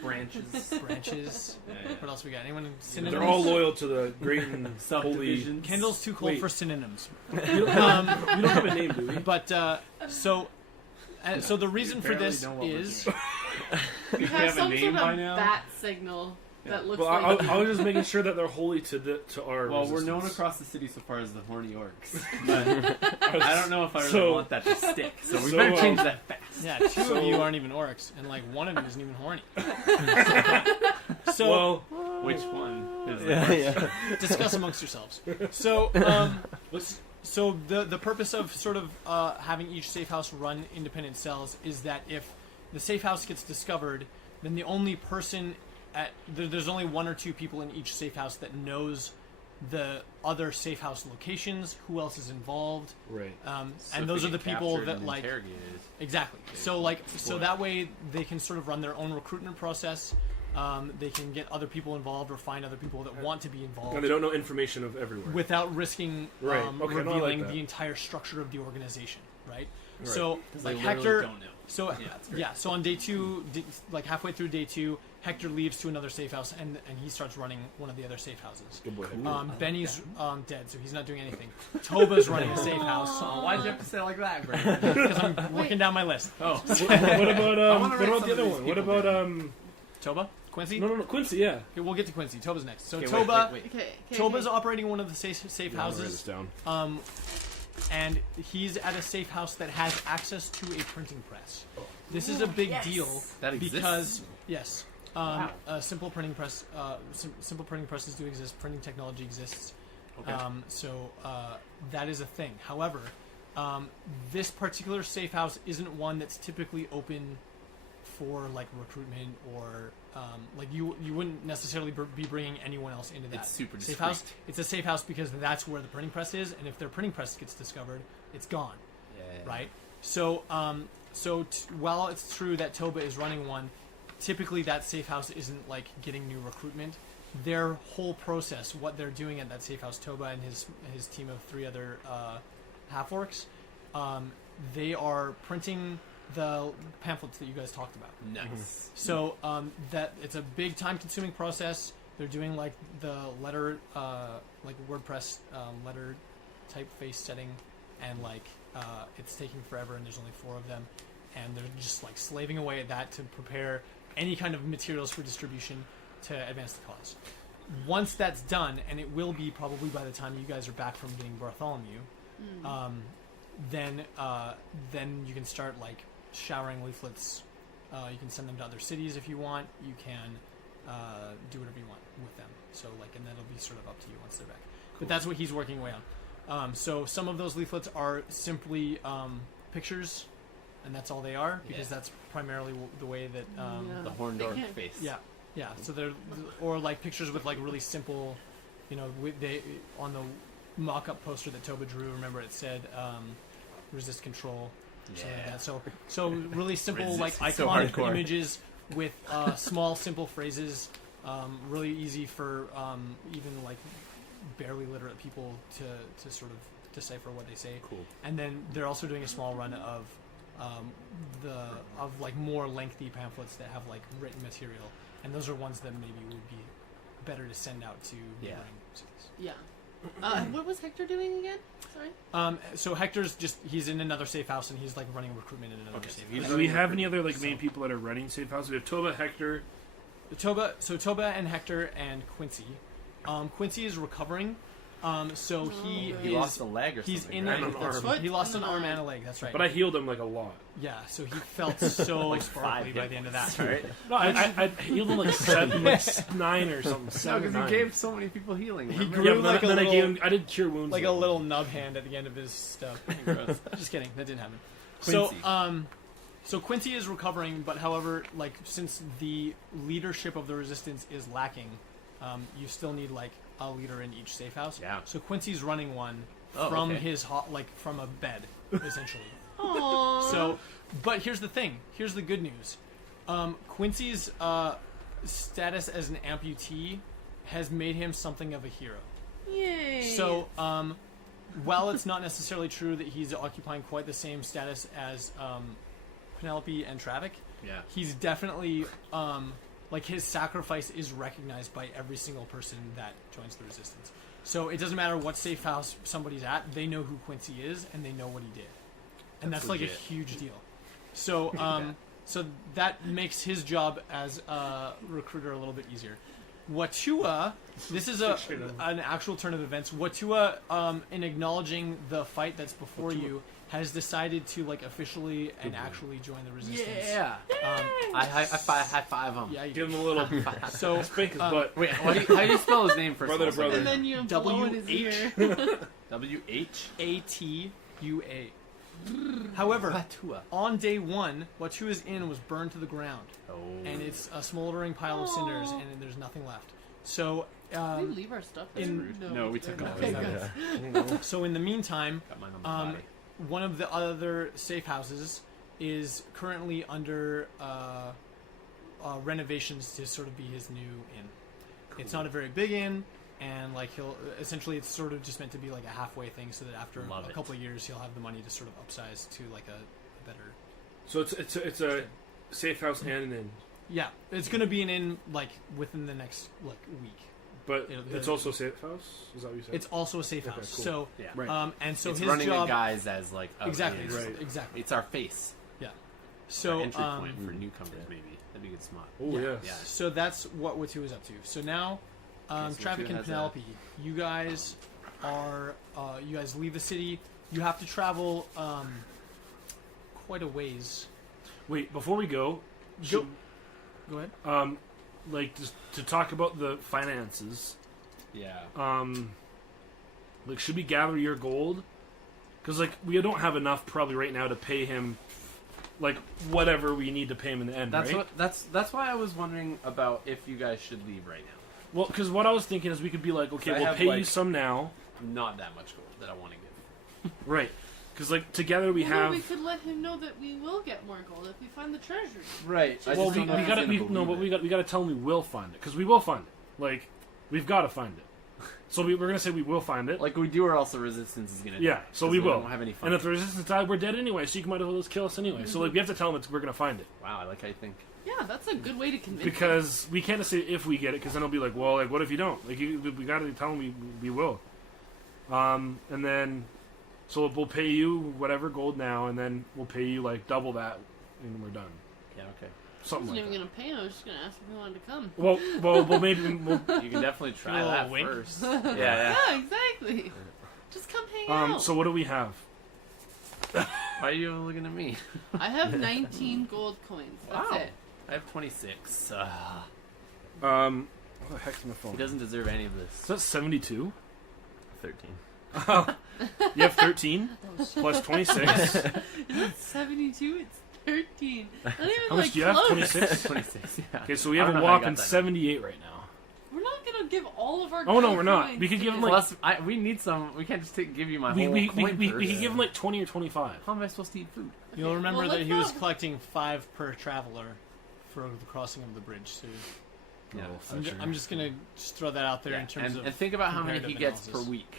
Branches. branches. Yeah. What else we got? Anyone synonyms? They're all loyal to the great and holy. Subdivisions. Kendall's too cold Wait. for synonyms. We don't have a name, do we? But so the reason for barely this know what we're is We have a have some name sort by of now? bat signal that looks Well, like. I was just making sure that they're holy to our. Well, we're resistance. known across the city so far as the horny orcs. But I don't know if I really So- want that to stick. So we so, better change that fast. yeah, two So- of you aren't even orcs, and like one of you isn't even horny. So Well, Which one is the Yeah, worst? yeah. discuss amongst yourselves. So let's. So the purpose of sort of having each safe house run independent cells is that if the safe house gets discovered, then the only person there's only 1 or 2 people in each safe house that knows the other safe house locations, who else is involved, Right. So and if those they are the get people captured that and like interrogated. exactly. So that way they can sort of run their own recruitment process. They can get other people involved or find other people that want to be involved. And they don't know information of everywhere. Without risking Right. Okay, no, I like revealing that. the entire structure of the organization, right? Right. So, Because like they literally Hector, don't know. so Yeah, it's great. yeah, so on day 2, like halfway through day 2, Hector leaves to another safe house, and he starts running one of the other safe houses. Good boy. Benny's dead, so he's not doing anything. Toba's running a safe house Oh, why'd you have to say it like that, Brandon? because I'm working down my list. Oh, What about wanna what write about some the of other these one? What people about down. Toba, Quincy. No, Quincy. Yeah. Okay, we'll get to Quincy. Toba's next. So Okay, wait, Toba, wait. Okay. Toba's operating one of the safe Yeah, I'm gonna write this houses. down. And he's at a safe house that has access to a printing press. This is a big yes. deal That exists? because yes, Wow. simple printing press, simple printing presses do exist. Printing technology exists. Okay. So that is a thing. However, this particular safe house isn't one that's typically open for like recruitment or like you wouldn't necessarily be bringing anyone else into that It's super safe discreet. house. It's a safe house because that's where the printing press is, and if their printing press gets discovered, it's gone, right? So while it's true that Toba is running one, typically that safe house isn't like getting new recruitment. Their whole process, what they're doing at that safe house, Toba and his team of 3 other half-orcs, they are printing the pamphlets that you guys talked about. Nice. So that it's a big time-consuming process. They're doing like the letter, like WordPress letter typeface setting, and like it's taking forever. And there's only 4 of them, and they're just like slaving away at that to prepare any kind of materials for distribution to advance the cause. Once that's done, and it will be probably by the time you guys are back from getting Bartholomew, then you can start like showering leaflets. You can send them to other cities if you want. You can do whatever you want with them. So like, and that'll be sort of up to you once they're back. But that's what he's working away on. So some of those leaflets are simply pictures, and that's all they are because Yeah. that's primarily the way that. Yeah. The horned They orc can't- face. Yeah. So they're or like pictures with like really simple, they on the mock-up poster that Toba drew. Remember, it said resist control. Something like Yeah. that. So really simple Resist. like So iconic hardcore. images with small simple phrases. Really easy for even like barely literate people to sort of decipher what they say. Cool. And then they're also doing a small run of like more lengthy pamphlets that have like written material, and those are ones that maybe would be better to send out to neighboring cities. Yeah. What was Hector doing again? Sorry. So Hector's he's in another safe house, and he's like running recruitment in another Okay, safe so he's house. Do we have any other like main people that are running safe houses? We have Toba, Hector. Toba and Hector and Quincy. Quincy is recovering. So he He lost a leg or he's something. in right? an arm. he lost an arm and a leg. That's right. But I healed him like a lot. Yeah, so he felt so Like sparkly 5 by the end of that. Right? No, I healed him like 7, like 9 or something. No, 7, because 9. he gave so many people healing. He remember? grew Yeah, but like a then I little- gave him. I did cure wounds. Like a on him. little nub hand at the end of his stuff. Gross. Just kidding, that didn't happen. Quincy. So Quincy is recovering, but however, like since the leadership of the resistance is lacking, you still need like a leader in each safe house. Yeah. So Quincy's running one Oh, from okay. his from a bed, essentially. Aww. So, but here's the thing. Here's the good news. Quincy's status as an amputee has made him something of a hero. Yay. So, while it's not necessarily true that he's occupying quite the same status as Penelope and Travik, Yeah. he's definitely like his sacrifice is recognized by every single person that joins the resistance. So it doesn't matter what safe house somebody's at; they know who Quincy is and they know what he did, and that's like a legit. huge deal. So, so that makes his job as a recruiter a little bit easier. Watua, this is an actual turn of events. Watua, in acknowledging the fight that's before you, has decided to like officially and actually join the resistance. Yeah. I high five him. Yeah, you Give him a little So, spank his butt. Wait, how do you spell his name first? Brother to brother. And then you blow in his ear. W-H? ATUA. However, Watua. on day one, Watua's inn was burned to the ground, Oh. and it's a smoldering pile of cinders, Aw. and there's nothing left. So, Did we leave our stuff? That's in- rude. No, we took it all. Okay, good. so in the meantime, Got mine on the body. one of the other safe houses is currently under renovations to sort of be his new inn. It's not a very big inn, and like he'll essentially it's sort of just meant to be like a halfway thing, so that after Love a it. couple of years he'll have the money to sort of upsize to like a better. So it's a safe house and an inn, Yeah, it's gonna be an inn like within the next like week. but You know, it's also a safe house. Is that what you said? It's also a safe Okay, house. cool. So Yeah. Right. and so it's his running job the guys as like exactly it is. Right. exactly. It's our face. So our entry point for newcomers, maybe. That'd be a good spot. Oh yeah. yes. Yeah. So that's what Watu is up to. So now, Okay, so Traffic Watu and has Penelope, you guys are you guys leave the city. You have to travel quite a ways. Wait, before we go, should, Go ahead. like just to talk about the finances. Yeah. Like, should we gather your gold? Because like we don't have enough probably right now to pay him, like whatever we need to pay him in the end, That's right? what. That's why I was wondering about if you guys should leave right now. Well, because what I was thinking is we could be like, okay, I we'll have, pay you like- some now, Not that much gold that I want to give. right? Because like together we Well, have. we could let him know that we will get more gold if we find the treasure. Right. Well, we gotta we gotta tell him we will find it because we will find it. Like we've got to find it. So we're gonna say we will find it. like we do, or else the resistance is gonna. Yeah, die, so 'cause we will. Don't have any fun. And if the resistance died, we're dead anyway. So you might as well just kill us anyway. So like we have to tell him we're gonna find it Wow, I like how you think. Yeah, that's a good way to convince him. because we can't just say if we get it because then he'll be like, well, like what if you don't? Like we gotta tell him we will. And then so we'll pay you whatever gold now, and then we'll pay you like double that when we're done. Yeah. Okay. I Something wasn't like even that. gonna pay him. I was just gonna ask if he wanted to come. Well, maybe we'll, You can definitely try A little that wink. first. Yeah. Yeah, exactly. Just come hang out. So what do we have? Why are you looking at me? I have 19 gold coins. That's Wow. it. I have 26. What the heck's my He phone? doesn't deserve any of this. So that's 72. 13. You have 13 plus 26. Is it 72? It's 13. Not even How like much do you have? close. 26. 26. Yeah. Okay, so we I have don't a know how you whopping got that. 78 right now. We're not gonna give all of our. Oh, no, gold we're not. coins We could to give him, him. like- Plus, we need some. We can't just give you my We whole coin we purse. could give him like 20 or 25. How am I supposed to eat food? You'll remember well, that let's he was not- collecting 5 per traveler for the crossing of the bridge. So Yeah. I'm just gonna just throw that out there in terms of and think about how many he comparative gets analysis. per week.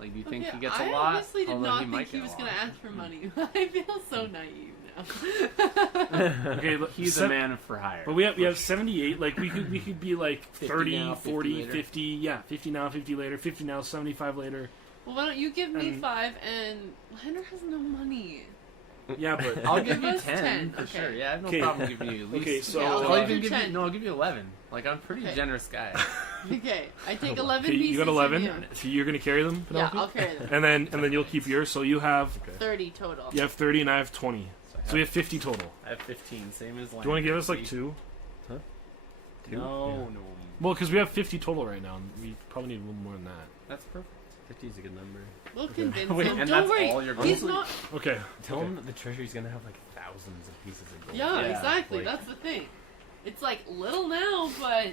Like, do you think Okay, he gets I a lot? honestly did Although not he think might he get was a gonna lot. ask for money. I feel so naive now. Okay, look, He's a man for hire. But we have 78. Like we could be like 50 30, now, 50 40, later. 50. Yeah, 50 now, 50 later, 50 now, 75 later. Well, why don't you give me And- 5 and Lander has no money. Yeah, but I'll give Give you us 10, 10, for okay. sure. Yeah, I have no Okay. problem giving you at least. Okay, so, Okay, I'll I'll give even you give 10. you. No, I'll give you 11. Like, I'm a pretty Okay. generous guy. Okay, I take 11 okay, pieces. you got from 11. you. So you're gonna carry them, Yeah, Penelope? I'll carry them. And then you'll keep yours. So you have 30 total. 30 and I have 20. So So we have 50 total. I have 15, same as Do you want to give us like See? 2? No, no. Well, because we have 50 total right now, and we probably need a little more than that. That's perfect. 50 is a good number. We'll convince Wait, him. and Don't that's worry. all your He's goals? not. Okay. Tell okay. him that the treasury's gonna have like thousands of pieces of gold. Yeah, Yeah, exactly. like- That's the thing. It's like little now, but Yeah.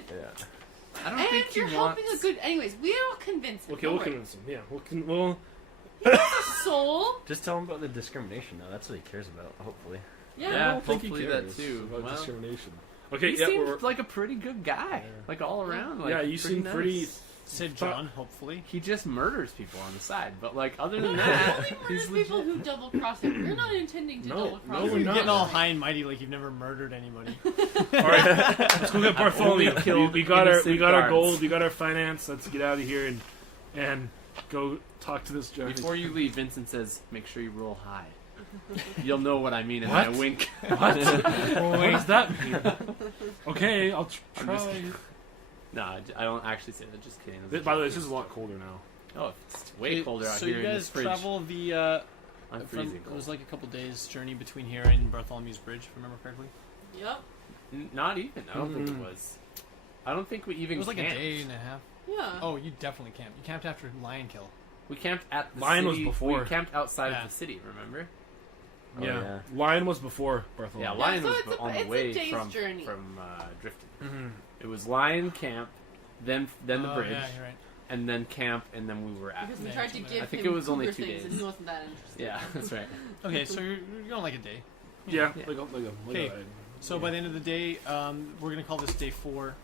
I don't and think he you're helping wants... a good. Anyways, we'll convince him. Okay, Don't we'll worry. convince him. Yeah, we'll He has a soul. Just tell him about the discrimination though. That's what he cares about, hopefully. Yeah. Yeah. I don't think he hopefully cares that too. about Well, discrimination. Okay, He yeah, seems like a pretty good guy. Yeah. Like all around. Like, yeah, you seem nice. pretty. Said John, hopefully. He just murders people on the side, but like other than He that, only he's murders people legit. who double cross him. We're not intending to No, double cross no, him. we're You're not. getting all high and mighty like you've never murdered anybody. All right, let's go get Bartholomew. Only killed We got our innocent guards. gold. We got our finance. Let's get out of here and go talk to this judge. Before you leave, Vincent says, "Make sure you roll high." You'll know what I mean if What? I wink. What does that mean? Okay, I'll I'm try. just- No, I don't actually say that. Just kidding. By the way, this is a lot colder now. Oh, it's way colder out so here you in guys this fridge. travel the I'm from, freezing it was cold. like a couple days journey between here and Bartholomew's Bridge, if I remember correctly. Yep. Not even. I don't think it Mm. was. I don't think we even It was like camped. a day and a half. Yeah. Oh, you definitely camped. You camped after Lion Kill. We camped at the Lion was city. before. We camped outside Yeah. of the city, remember? Oh, yeah. yeah. Lion was before Bartholomew. Yeah, Yeah, Lion so was it's a- on it's the a way day's from journey. Drifting. Mhm. It was Lion camp, then the Oh, bridge, Yeah, you're right. and then camp, and then we were at. Because we Yeah, tried to something give I think him it was only cougar 2 things, days. and he wasn't that interested. Yeah, that's right. Okay, so you're going like a day. Yeah, Yeah. like a Okay. ride. So by the end of the day, we're gonna call this day 4.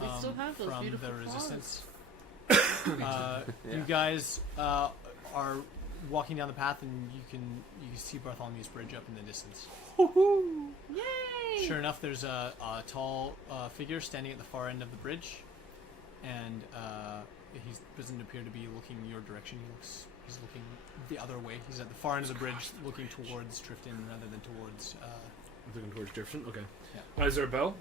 We still have those from beautiful the claws. Resistance. Yeah. You guys are walking down the path, and you can see Bartholomew's Bridge up in the distance. Yay! Sure enough, there's a tall figure standing at the far end of the bridge, and he doesn't appear to be looking your direction. He's looking the other way. He's at the far end of the bridge, looking towards Drifton rather than towards. I'm looking towards Drifton. Okay. Yeah. Is there a bell?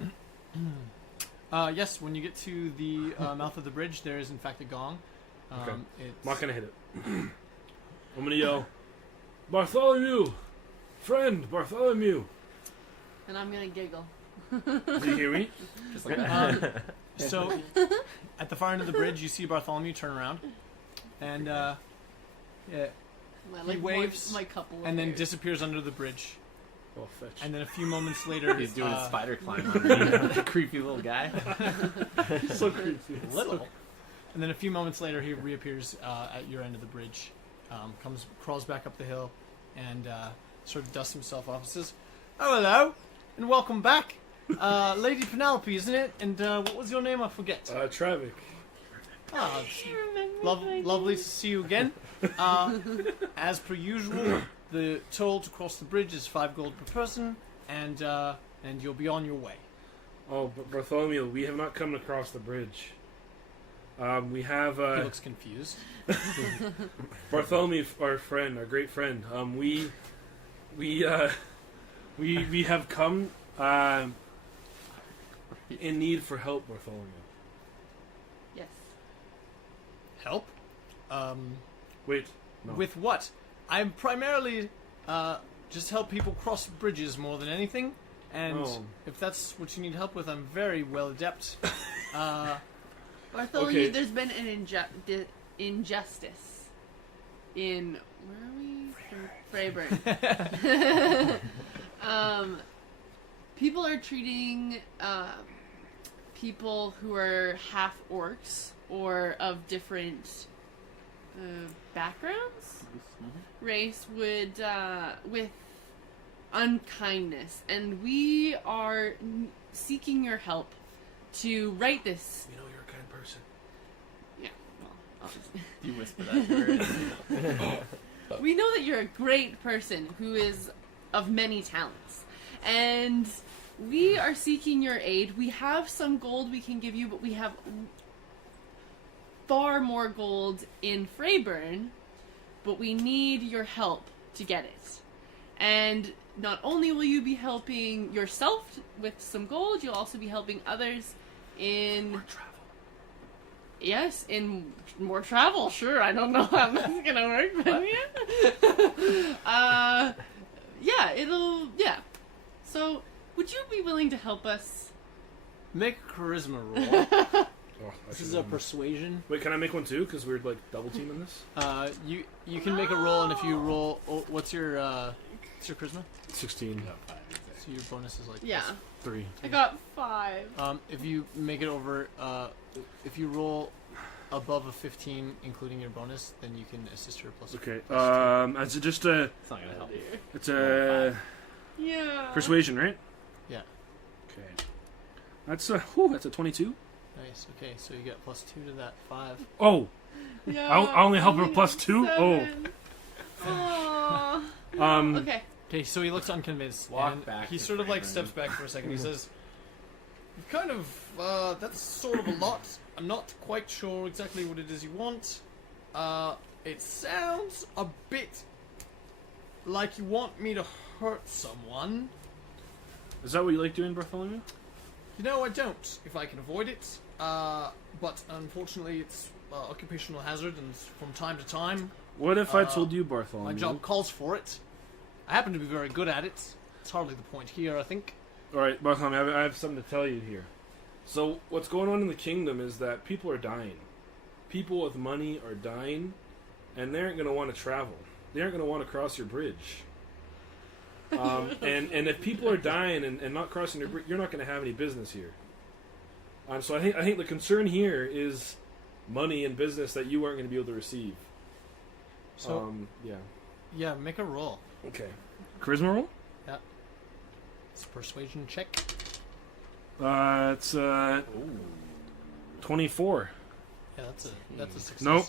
Yes, when you get to the mouth of the bridge, there is in fact a gong. Okay. It's, I'm not gonna hit it. I'm gonna yell, Bartholomew, friend, Bartholomew. And I'm gonna giggle. Do you hear me? Just like that. So, at the far end of the bridge, you see Bartholomew turn around, and yeah, My, He waves, my couple. Of and then hairs. disappears under the bridge. Oh, fetch. And then a few moments later, He's doing a uh, spider climb on the creepy little guy. so creepy. little. And then a few moments later, he reappears at your end of the bridge, crawls back up the hill, and sort of dusts himself off and says, "Oh, hello, and welcome back, Lady Penelope, isn't it? And what was your name? I forget. Travic. Ah, it's I remember my lovely name. to see you again. As per usual, the toll to cross the bridge is 5 gold per person, and you'll be on your way." Oh, but Bartholomew, we have not come across the bridge. We have He looks confused. Bartholomew, our friend, our great friend. We have come in need for help, Bartholomew. Yes. Help? Wait, no. With what? I'm primarily just help people cross bridges more than anything, and Oh. if that's what you need help with, I'm very well adept. Bartholomew, Okay. there's been an injustice in where are we? Freyburn. People are treating people who are half orcs or of different backgrounds, race would with unkindness, and we are seeking your help to right this. We know you're a kind person. Yeah, well, obviously. You whisper that to her. We know that you're a great person who is of many talents, and we are seeking your aid. We have some gold we can give you, but we have far more gold in Freyburn, but we need your help to get it. And not only will you be helping yourself with some gold, you'll also be helping others in Travel. Yes, in more travel, sure. I don't know how this is gonna work, but yeah. So, would you be willing to help us? Make a charisma roll. Oh, This is a persuasion. Wait, can I make one too? Because we're like double teaming this. You can make a roll, and if you roll, what's your charisma? 16. So your bonus is like Yeah. 3. I got 5. If you make it over, if you roll above a 15, including your bonus, then you can assist her plus. Okay. plus It's just a. It's not gonna help you. It's a Yeah. persuasion, right? Yeah. Okay. That's a 22. 2. Nice. Okay, so you get plus 2 to that 5. Oh. Yeah. I only help her only plus got 2? 7. Oh. Okay. Okay, so he looks unconvinced. Walk and back he to sort of like Franklin. steps back for a second. He says, "Kind of. That's sort of a lot. I'm not quite sure exactly what it is you want. It sounds a bit like you want me to hurt someone. Is that what you like doing, Bartholomew? You know, I don't, if I can avoid it. But unfortunately, it's occupational hazard, and from time to time, What if I told you, Bartholomew? my job calls for it. I happen to be very good at it. It's hardly the point here, I think. Alright, Bartholomew, I have something to tell you here. So, what's going on in the kingdom is that people are dying. People with money are dying, and they aren't going to want to travel. They aren't going to want to cross your bridge. And if people are dying and not crossing your bridge, you're not going to have any business here. So I think the concern here is money and business that you aren't going to be able to receive. So, yeah. yeah, make a roll. Okay. Charisma roll? It's a persuasion check. It's 24. Yeah, that's a success. Nope.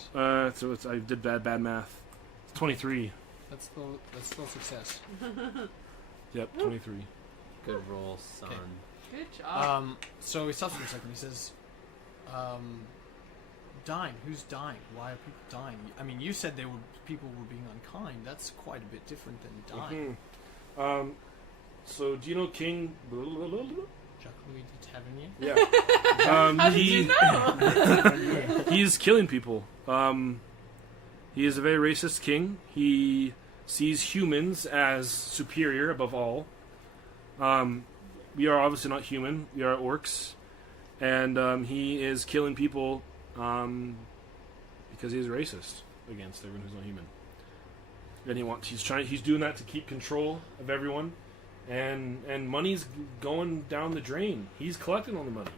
So I did bad math. It's 23. That's still success. Yep, 23. Good roll, son. Good job. So he stops for a second. He says, "Dying? Who's dying? Why are people dying? I mean, you said people were being unkind. That's quite a bit different than dying." Mhm. So do you know King? Jacques Louis de Tavernier. Yeah. How did you know? He's killing people. He is a very racist king. He sees humans as superior above all. We are obviously not human. We are orcs, and he is killing people because he is racist against everyone who's not human. And he's doing that to keep control of everyone, and money's going down the drain. He's collecting all the money,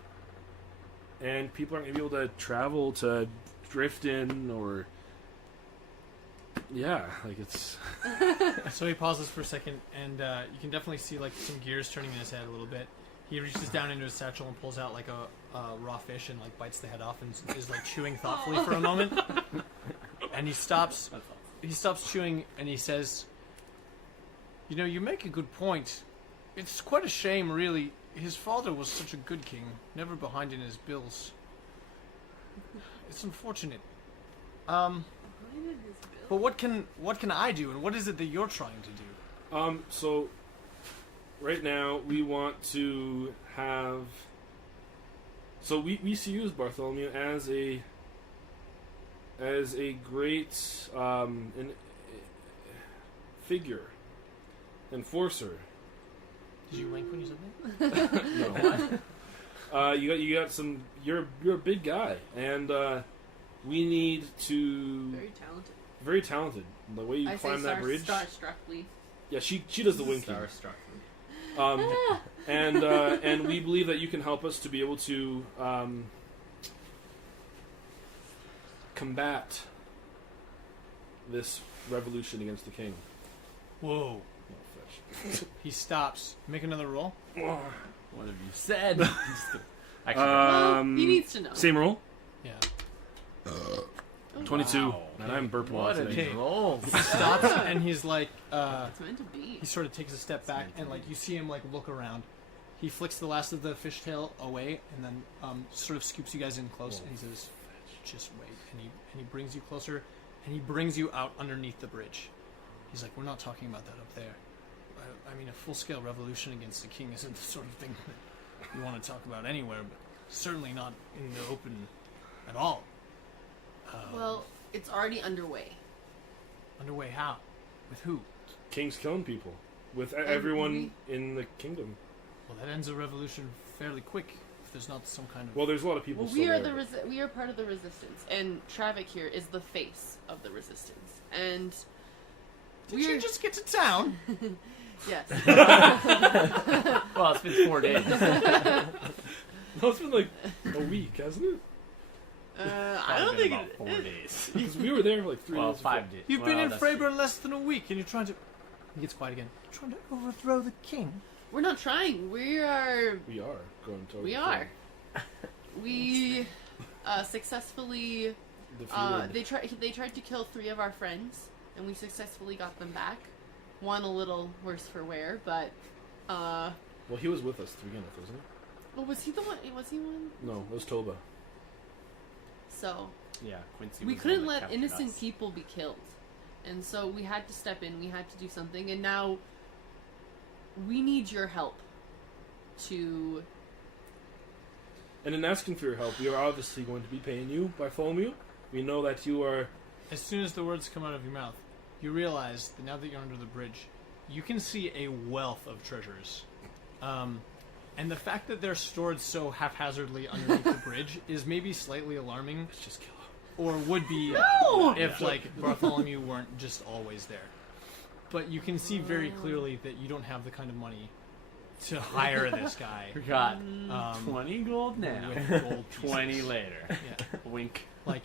and people aren't gonna be able to travel to Drifton or. Yeah, like it's. So he pauses for a second, and you can definitely see like some gears turning in his head a little bit. He reaches down into his satchel and pulls out like a raw fish and like bites the head off and is like chewing thoughtfully for a moment. And he stops. He stops chewing and he says, "You know, you make a good point. It's quite a shame, really. His father was such a good king, never behind in his bills. It's unfortunate. But what can I do, and what is it that you're trying to do?" So right now we want to have. So we see you as Bartholomew as a great figure, enforcer. Did you wink when you said that? No. You got some. You're a big guy, and we need to. Very talented. Very talented. The way you I climb say that bridge. Starstruckly. Yeah, she does the winking. Starstruck. And we believe that you can help us to be able to combat this revolution against the king. Whoa. He stops. Make another roll. What have you said? Actually, Well, he needs to know. Same roll. Yeah. 22. Wow. And I'm burping what a a Okay. roll. He stops and he's like, It's meant to be. he sort of takes a step back and like you see him like look around. He flicks the last of the fishtail away and then sort of scoops you guys in close and he says, "Just wait." And he brings you closer and he brings you out underneath the bridge. He's like, "We're not talking about that up there. I mean, a full-scale revolution against the king isn't the sort of thing that you want to talk about anywhere, but certainly not in the open at all." Well, it's already underway. Underway how? With who? King's killing people. With everyone in the kingdom. Well, that ends a revolution fairly quick. if there's not some kind of... Well, there's a lot of people Well, still we are there. we are part of the resistance, and Travik here is the face of the resistance. And Did you just get to town? yes, Well, it's been 4 days. No, it's been like a week, hasn't it? I don't think about 4 days. Because we were there for like 3 Well, days. 5 days. You've Well, been in that's true. Fravor less than a week, and you're trying to... He gets quiet again. Trying to overthrow the king. we're not trying. We are. We are going to. We are. We successfully. Defeated. They tried to kill 3 of our friends, and we successfully got them back. One a little worse for wear, but. Well, he was with us to begin with, wasn't Oh, was he the one? Was he one? he? No, it was Toba. So Yeah, Quincy. we was the one couldn't that let captured innocent us. people be killed, and so we had to step in. We had to do something, and now we need your help to. And in asking for your help, we are obviously going to be paying you, Bartholomew. We know that you are... As soon as the words come out of your mouth, you realize that now that you're under the bridge, you can see a wealth of treasures. And the fact that they're stored so haphazardly underneath the bridge is maybe slightly alarming, Let's just kill him. or would be No! if, like, Bartholomew weren't just always there. But you can see very clearly that you don't have the kind of money to hire this guy. Forgot. Um, 20 gold now. with gold pieces. 20 later. Yeah. Wink. Like,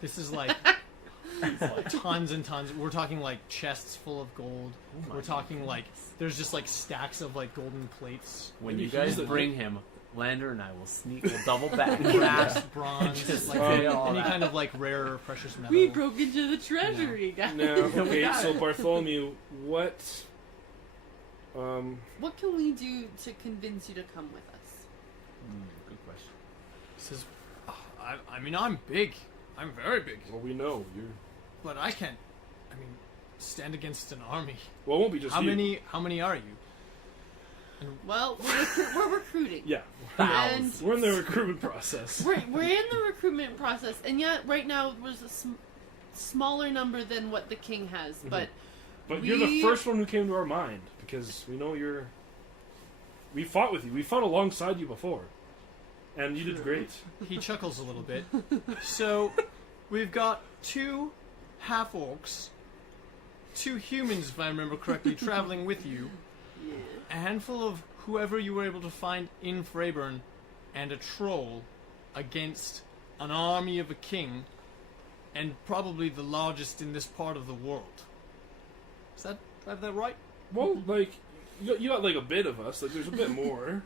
this is like tons and tons. We're talking like chests full of gold. Oh my We're talking like there's just like stacks of like golden plates, When Maybe you he's guys the- bring him, Lander and I will sneak. We'll double back. brass, bronze, Just like say all any that. kind of like rare or precious metal. We broke into the treasury, guys. Now, okay, got so it. Bartholomew, what... What can we do to convince you to come with us? Good question. He says, I mean, I'm big. I'm very big, Well, we know you're... but I can't. I mean, stand against an army. Well, it won't be just How you. many? How many are you? Well, we're recruiting. Yeah. And We're in the recruitment process. we're in the recruitment process, and yet right now there's a smaller number than what the king has, but But you're the first one who came to our mind, because we know you're... We fought with you. We fought alongside you before. And you did great. He chuckles a little bit. So, we've got 2 half-orcs, 2 humans, if I remember correctly, traveling with you, a handful of whoever you were able to find in Freyburn, and a troll against an army of a king, and probably the largest in this part of the world. Do I have that right? Well, like, you got like a bit of us. Like, there's a bit more.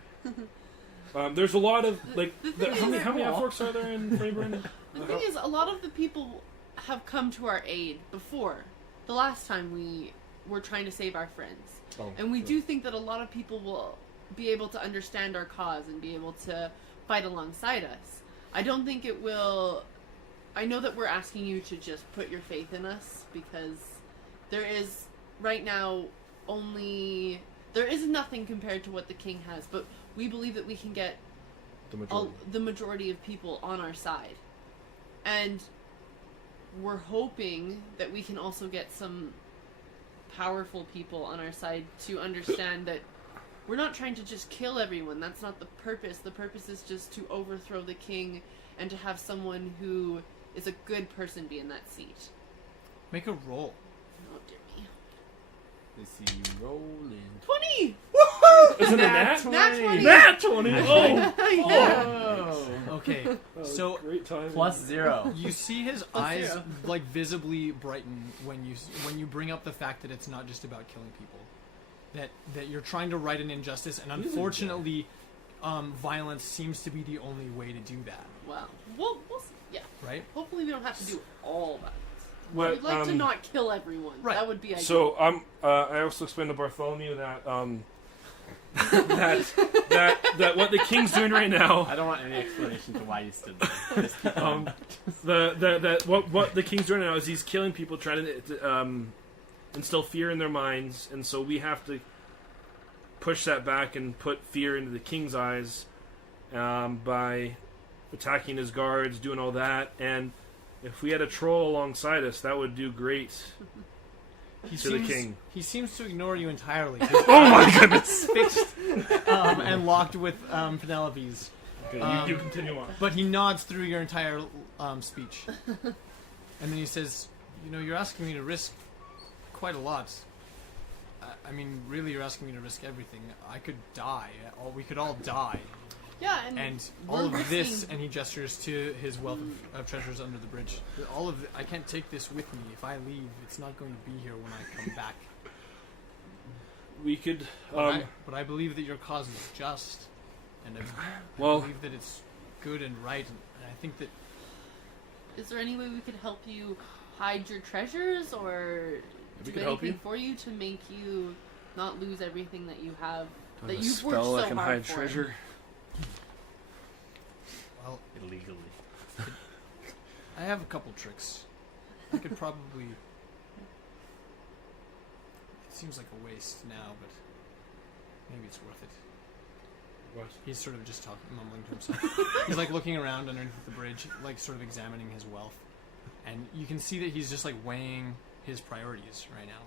There's a lot of, like... how many half-orcs are there in Flayburn? the thing is, a lot of the people have come to our aid before. The last time we were trying to save our friends. Oh, And we sure. do think that a lot of people will be able to understand our cause and be able to fight alongside us. I don't think it will... I know that we're asking you to just put your faith in us, because there is, right now, only... There is nothing compared to what the king has, but we believe that we can get The the majority of people on our side. And we're hoping that we can also get some powerful people on our side to understand that we're not trying to just kill everyone. That's not the purpose. The purpose is just to overthrow the king and to have someone who is a good person be in that seat. Make a roll. Oh, dear me. Let's see you rolling. 20! Isn't it Nat? Nat 20! Nat 20! Oh! Yeah. Oh. Okay, so great time. Plus 0. you see his Plus eyes 0. like visibly brighten when you bring up the fact that it's not just about killing people, that you're trying to right an injustice, and unfortunately, violence seems to be the only way to do that. Well, we'll see. Yeah. Right? Hopefully we don't have to do all that. What, We'd like to not kill everyone. Right. That would be ideal. So I also explained to Bartholomew that that what the king's doing right now. I don't want any explanation to why you stood there. Just keep What the king's doing right now is he's killing people, trying to instill fear in their minds, and so we have to push that back and put fear into the king's eyes by attacking his guards, doing all that. And if we had a troll alongside us, that would do great. To the king. He seems to ignore you entirely. Oh my goodness! Fixed and locked with Penelope's. Okay, you continue on. But he nods through your entire speech. And then he says, you know, you're asking me to risk quite a lot. I mean, really, you're asking me to risk everything. I could die. We could all die. Yeah, And we're all of this, risking- and he gestures to his wealth of treasures under the bridge. All of I can't take this with me. If I leave, it's not going to be here when I come back. We could. But I believe that your cause is just, and I believe that it's good and right, and I think that. Is there any way we could help you hide your treasures, or We do could help anything you. for you to make you not lose everything that you have, that a you've worked spell so that can hard hide for? treasure. Well, Illegally. I have a couple tricks. I could probably. It seems like a waste now, but maybe it's worth it. What? He's sort of just mumbling to himself. He's like looking around underneath the bridge, like sort of examining his wealth, and you can see that he's just like weighing his priorities right now.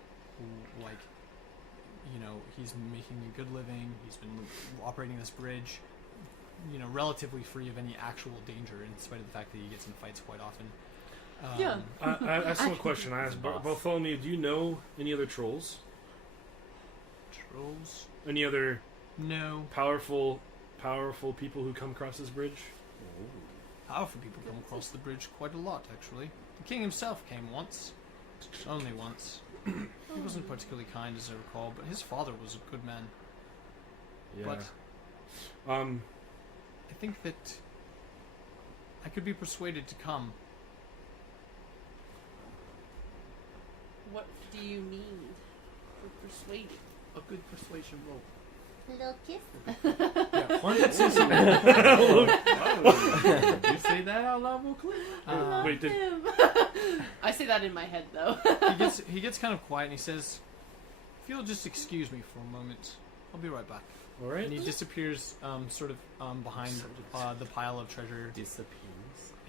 Like, you know, he's making a good living. He's been operating this bridge, you know, relatively free of any actual danger, in spite of the fact that he gets in fights quite often. Yeah. I asked him a question. I asked Boss. Bartholomew, do you know any other trolls? Trolls? Any other No. powerful people who come across this bridge? Powerful people come across the bridge quite a lot, actually. The king himself came once. Only once. He wasn't particularly kind, as I recall, but his father was a good man. Yeah. But I think that I could be persuaded to come. What do you need for persuading? A good persuasion roll. A little kiss? Yeah, why don't you say something? Did you say that out loud, Vocally? Wait, did- Him. I say that in my head, though. he gets kind of quiet and he says, if you'll just excuse me for a moment, I'll be right back. All right. And he disappears sort of behind the pile of treasure. Disappears.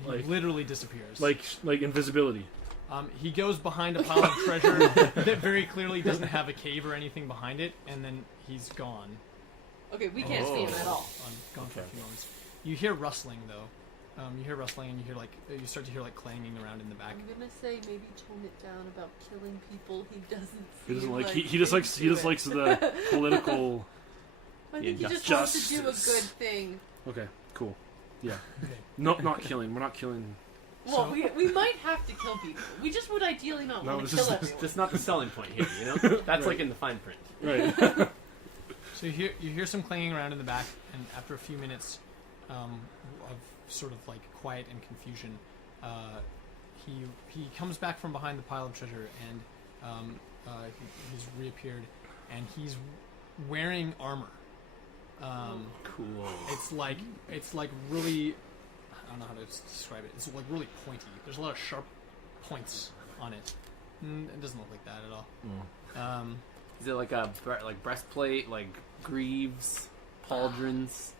He Like- literally disappears. Like invisibility. He goes behind a pile of treasure that very clearly doesn't have a cave or anything behind it, and then he's gone. Okay, we can't see him at all. Gone for a few moments. You hear rustling though. You hear rustling, and you hear you start to hear like clanging around in the back. I'm gonna say maybe tone it down about killing people. He doesn't. He doesn't seem like. like He just likes. He into just it. likes the political. I think he just Justice. wants to do a good thing. Okay. Cool. Yeah. Okay. No, not killing. We're not killing. Well, So- we might have to kill people. We just would ideally not No, want to this kill is- everyone. That's not the selling point here, you know? That's Right. like in the fine print. Right. So you hear some clanging around in the back, and after a few minutes of sort of like quiet and confusion, he comes back from behind the pile of treasure, and he's reappeared, and he's wearing armor. Cool. It's like really, I don't know how to describe it. It's like really pointy. There's a lot of sharp points on it. It doesn't look like that at all. Is it like a breastplate, like greaves, pauldrons?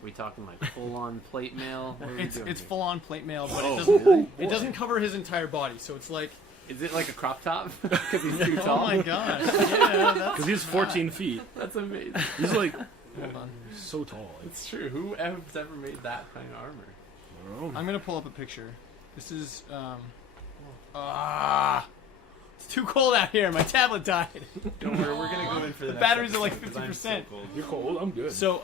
Are we talking like full-on plate mail? What are we It's doing it's here? full on plate mail, but Oh, it doesn't cover his entire body. So it's like, Is it like a crop top? Because he's too oh tall. my gosh, yeah, that's Because he's 14 feet. That's amazing. He's like Hold on. so tall. It's true. Who has ever made that kind of armor? I don't know. I'm gonna pull up a picture. This is it's too cold out here. My tablet died. Don't worry, we're gonna go in for The the batteries are like episode, 'cause I'm 50%. so cold. You're cold. I'm good. So,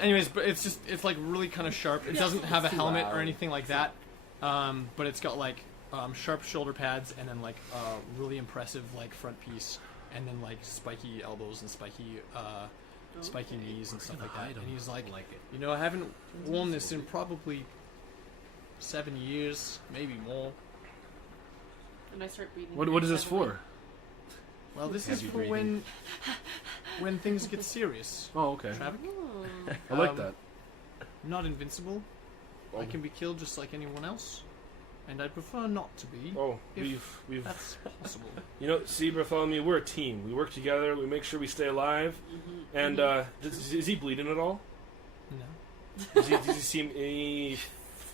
anyways, but it's like really kind of sharp. It doesn't have a too helmet or loud. anything like that. But it's got like sharp shoulder pads and then like really impressive like front piece and then like spiky elbows and spiky knees and stuff like that. And he's like, it. you know, I haven't worn this in probably 7 years, maybe more. And I start reading. What is this for? Well, this is Heavy for breathing. when things get serious. Oh, okay. Traffic. Oh. I like Um, that. I'm not invincible. I can be killed just like anyone else, and I'd prefer not to be. Oh, if we've. That's possible. You know, see, Bartholomew, we're a team. We work together. We make sure we stay alive. And is he bleeding at all? No. Does he seem any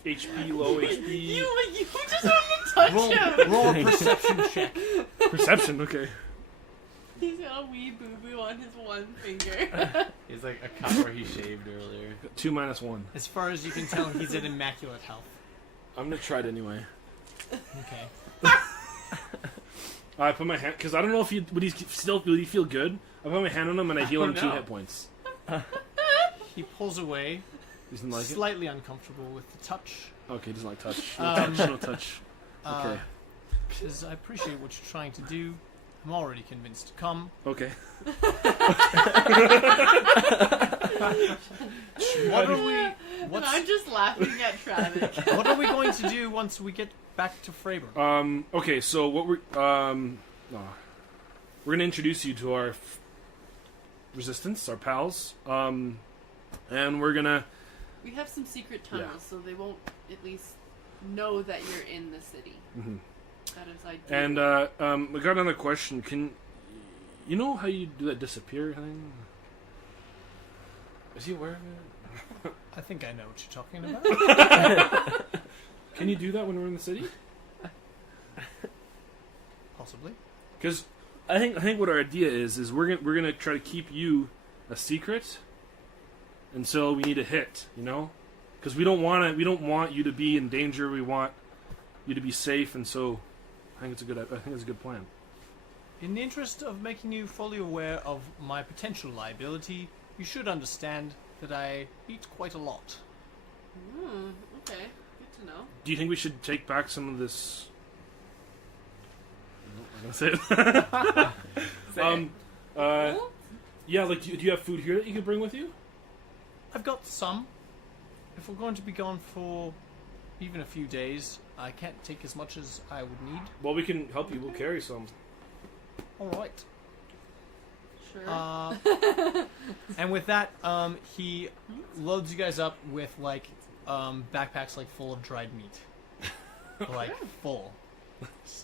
HP, low HP? You just wanted to touch him. Roll a perception check. Perception, okay. He's got a wee boo-boo on his one finger. He's like a cut where he shaved earlier. 2 minus 1. As far as you can tell, he's in immaculate health. I'm gonna try it anyway. Okay. I put my hand because I don't know if he would he feel good. I put my hand on him and I heal him 2 no. hit points. He pulls away, He doesn't like it. slightly uncomfortable with the touch. Okay, he doesn't like touch. No Um, touch. No touch. Okay. Because I appreciate what you're trying to do. I'm already convinced to come. Okay. What are we? And I'm just laughing at Travis. What are we going to do once we get back to Freiburg? Okay. So what we're gonna introduce you to our resistance, our pals. And we're gonna. We have some secret Yeah. tunnels, so they won't at least know that you're in the city. Mhm. That is ideal. And we got another question. Can you know how you do that disappear thing? Is he aware of it? I think I know what you're talking about. Can you do that when we're in the city? Possibly. Because I think what our idea is we're gonna try to keep you a secret until we need a hit. You know, because we don't want you to be in danger. We want you to be safe, and so I think it's a good plan. In the interest of making you fully aware of my potential liability, you should understand that I eat quite a lot. Okay. Good to know. Do you think we should take back some of this? I'm gonna say it. Say it. Yeah, like, do you have food here that you could bring with you? I've got some. If we're going to be gone for even a few days, I can't take as much as I would need. Well, we can help you. We'll carry some. All right. Sure. And with that, he loads you guys up with like backpacks like full of dried meat, like full.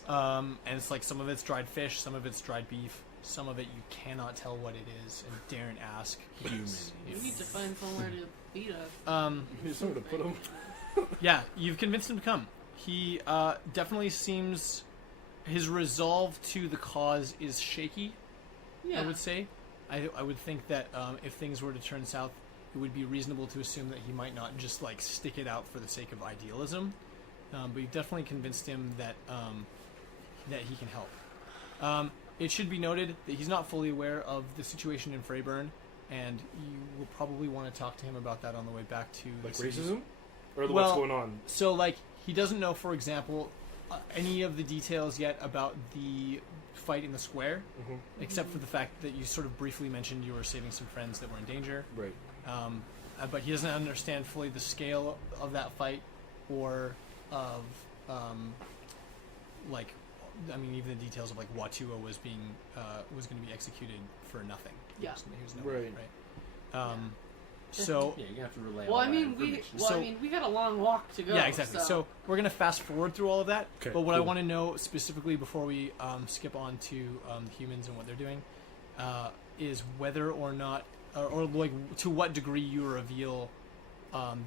And it's like some of it's dried fish, some of it's dried beef, some of it you cannot tell what it is, and daren't ask. Because We need to find somewhere to beat us. You need somewhere to put them. Yeah, you've convinced him to come. He definitely seems his resolve to the cause is shaky. Yeah. I would say. I would think that if things were to turn south, it would be reasonable to assume that he might not just like stick it out for the sake of idealism. But you've definitely convinced him that that he can help. It should be noted that he's not fully aware of the situation in Freiburg, and you will probably want to talk to him about that on the way back to Like the city. racism? Or what's Well, going on? So, like, he doesn't know, for example, any of the details yet about the fight in the square, except for the fact that you sort of briefly mentioned you were saving some friends that were in danger. Right. But he doesn't understand fully the scale of that fight, or of, like, I mean, even the details of like Watua was being was going to be executed for nothing. Yeah. He was nowhere, Right. right. So Yeah, you have to relay. Well, all I that mean, information. we got a long walk to go. yeah, exactly. So we're gonna fast forward through all of that. Okay, But what I cool. want to know specifically before we skip on to the humans and what they're doing is whether or not, or like to what degree you reveal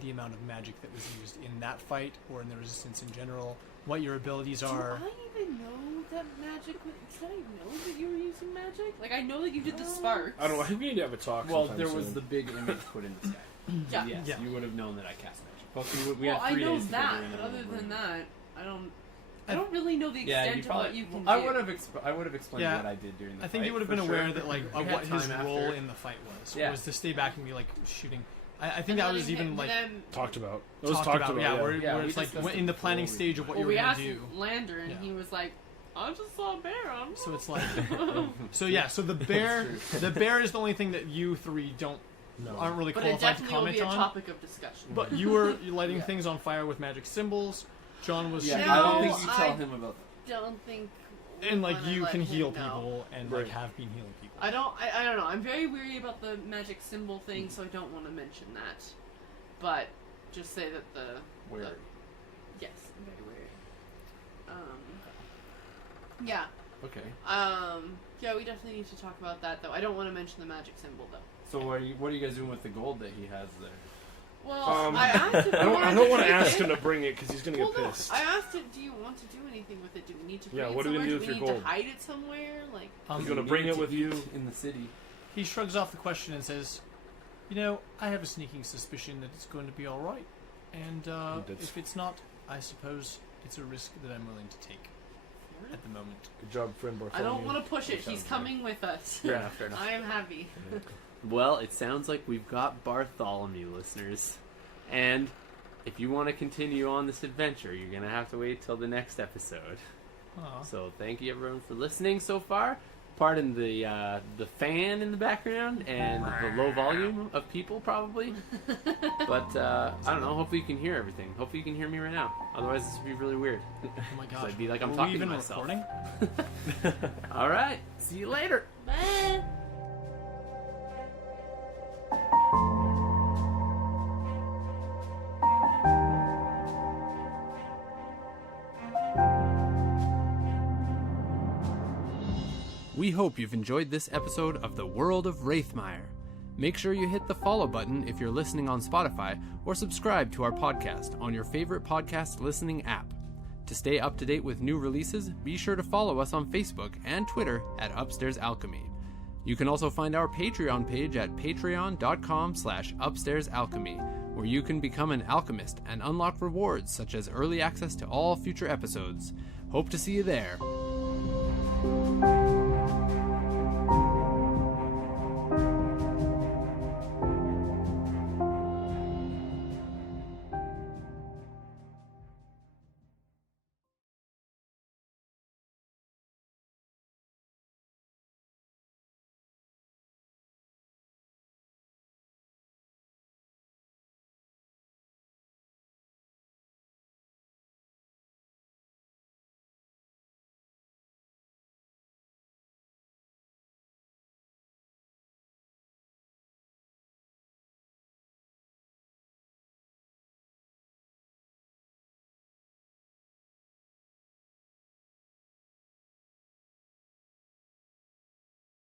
the amount of magic that was used in that fight or in the resistance in general. What your abilities are. Do I even know that magic? Did I know that you were using magic? Like, I know that you did the sparks. I don't know. I think we need to have a talk. Well, sometime there was soon. the big image put in the sky. Yeah. Yes, Yeah. you would have known that I cast magic. Plus, we Well, had I 3 know days together that, and but then other we than were- that, I don't really know the Yeah, extent you of probably. what you can I do. would have explained Yeah. what I did during the I think fight, you would have for been sure. aware that like We of had what his time role after. in the fight was. Yeah. Was to stay back and be like shooting. I think And that then was he even hit- like then, talked about. It was talked talked about. Yeah, where, Yeah, where we it's like discussed in it the planning before we- stage of what well, you we were gonna asked do. Lander, and Yeah. he was like, "I just saw a bear." I don't So know." it's like, so yeah, so the bear, the bear is the only thing that you three aren't really But it qualified to definitely will comment be a on. topic of discussion. But you were lighting Yeah. things on fire with magic symbols. John was Yeah, shooting I don't No, think you tell him about that. don't think. and like when I you let can him heal know. people and Right. like have been healing people. I don't know. I'm very weary about the magic symbol thing, so I don't want to mention that. But just say that Where? yes, I'm very weary. Yeah. Okay. Yeah, we definitely need to talk about that though. I don't want to mention the magic symbol though. So what are you guys doing with the gold that he has there? Well, I asked if I don't want to ask him to bring it because he's gonna get No, pissed. I asked him, do you want to do anything with it? Do we need to bring Yeah, it what are we somewhere? gonna do with we your need gold? to hide it somewhere? Like, You gonna bring it with you? in the city? He shrugs off the question and says, "You know, I have a sneaking suspicion that it's going to be all right, and if it's not, I suppose it's a risk that I'm willing to take at the moment." Good job, friend I Bartholomew. don't want to push it. He's coming with us. Fair enough, fair enough. I am happy. Well, it sounds like we've got Bartholomew, listeners. And if you want to continue on this adventure, you're going to have to wait till the next episode. Aw. So thank you everyone for listening so far. Pardon the fan in the background and the low volume of people probably. But I don't know, hopefully you can hear everything. Hopefully you can hear me right now. Otherwise this would be really weird. Oh my So gosh! it'd be like I'm Were talking we even to myself. recording? Alright, see you later. Bye. We hope you've enjoyed this episode of the World of Raethmire. Make sure you hit the follow button if you're listening on Spotify, or subscribe to our podcast on your favorite podcast listening app. To stay up to date with new releases, be sure to follow us on Facebook and Twitter at Upstairs Alchemy. You can also find our Patreon page at patreon.com/upstairsalchemy, where you can become an alchemist and unlock rewards such as early access to all future episodes. Hope to see you there.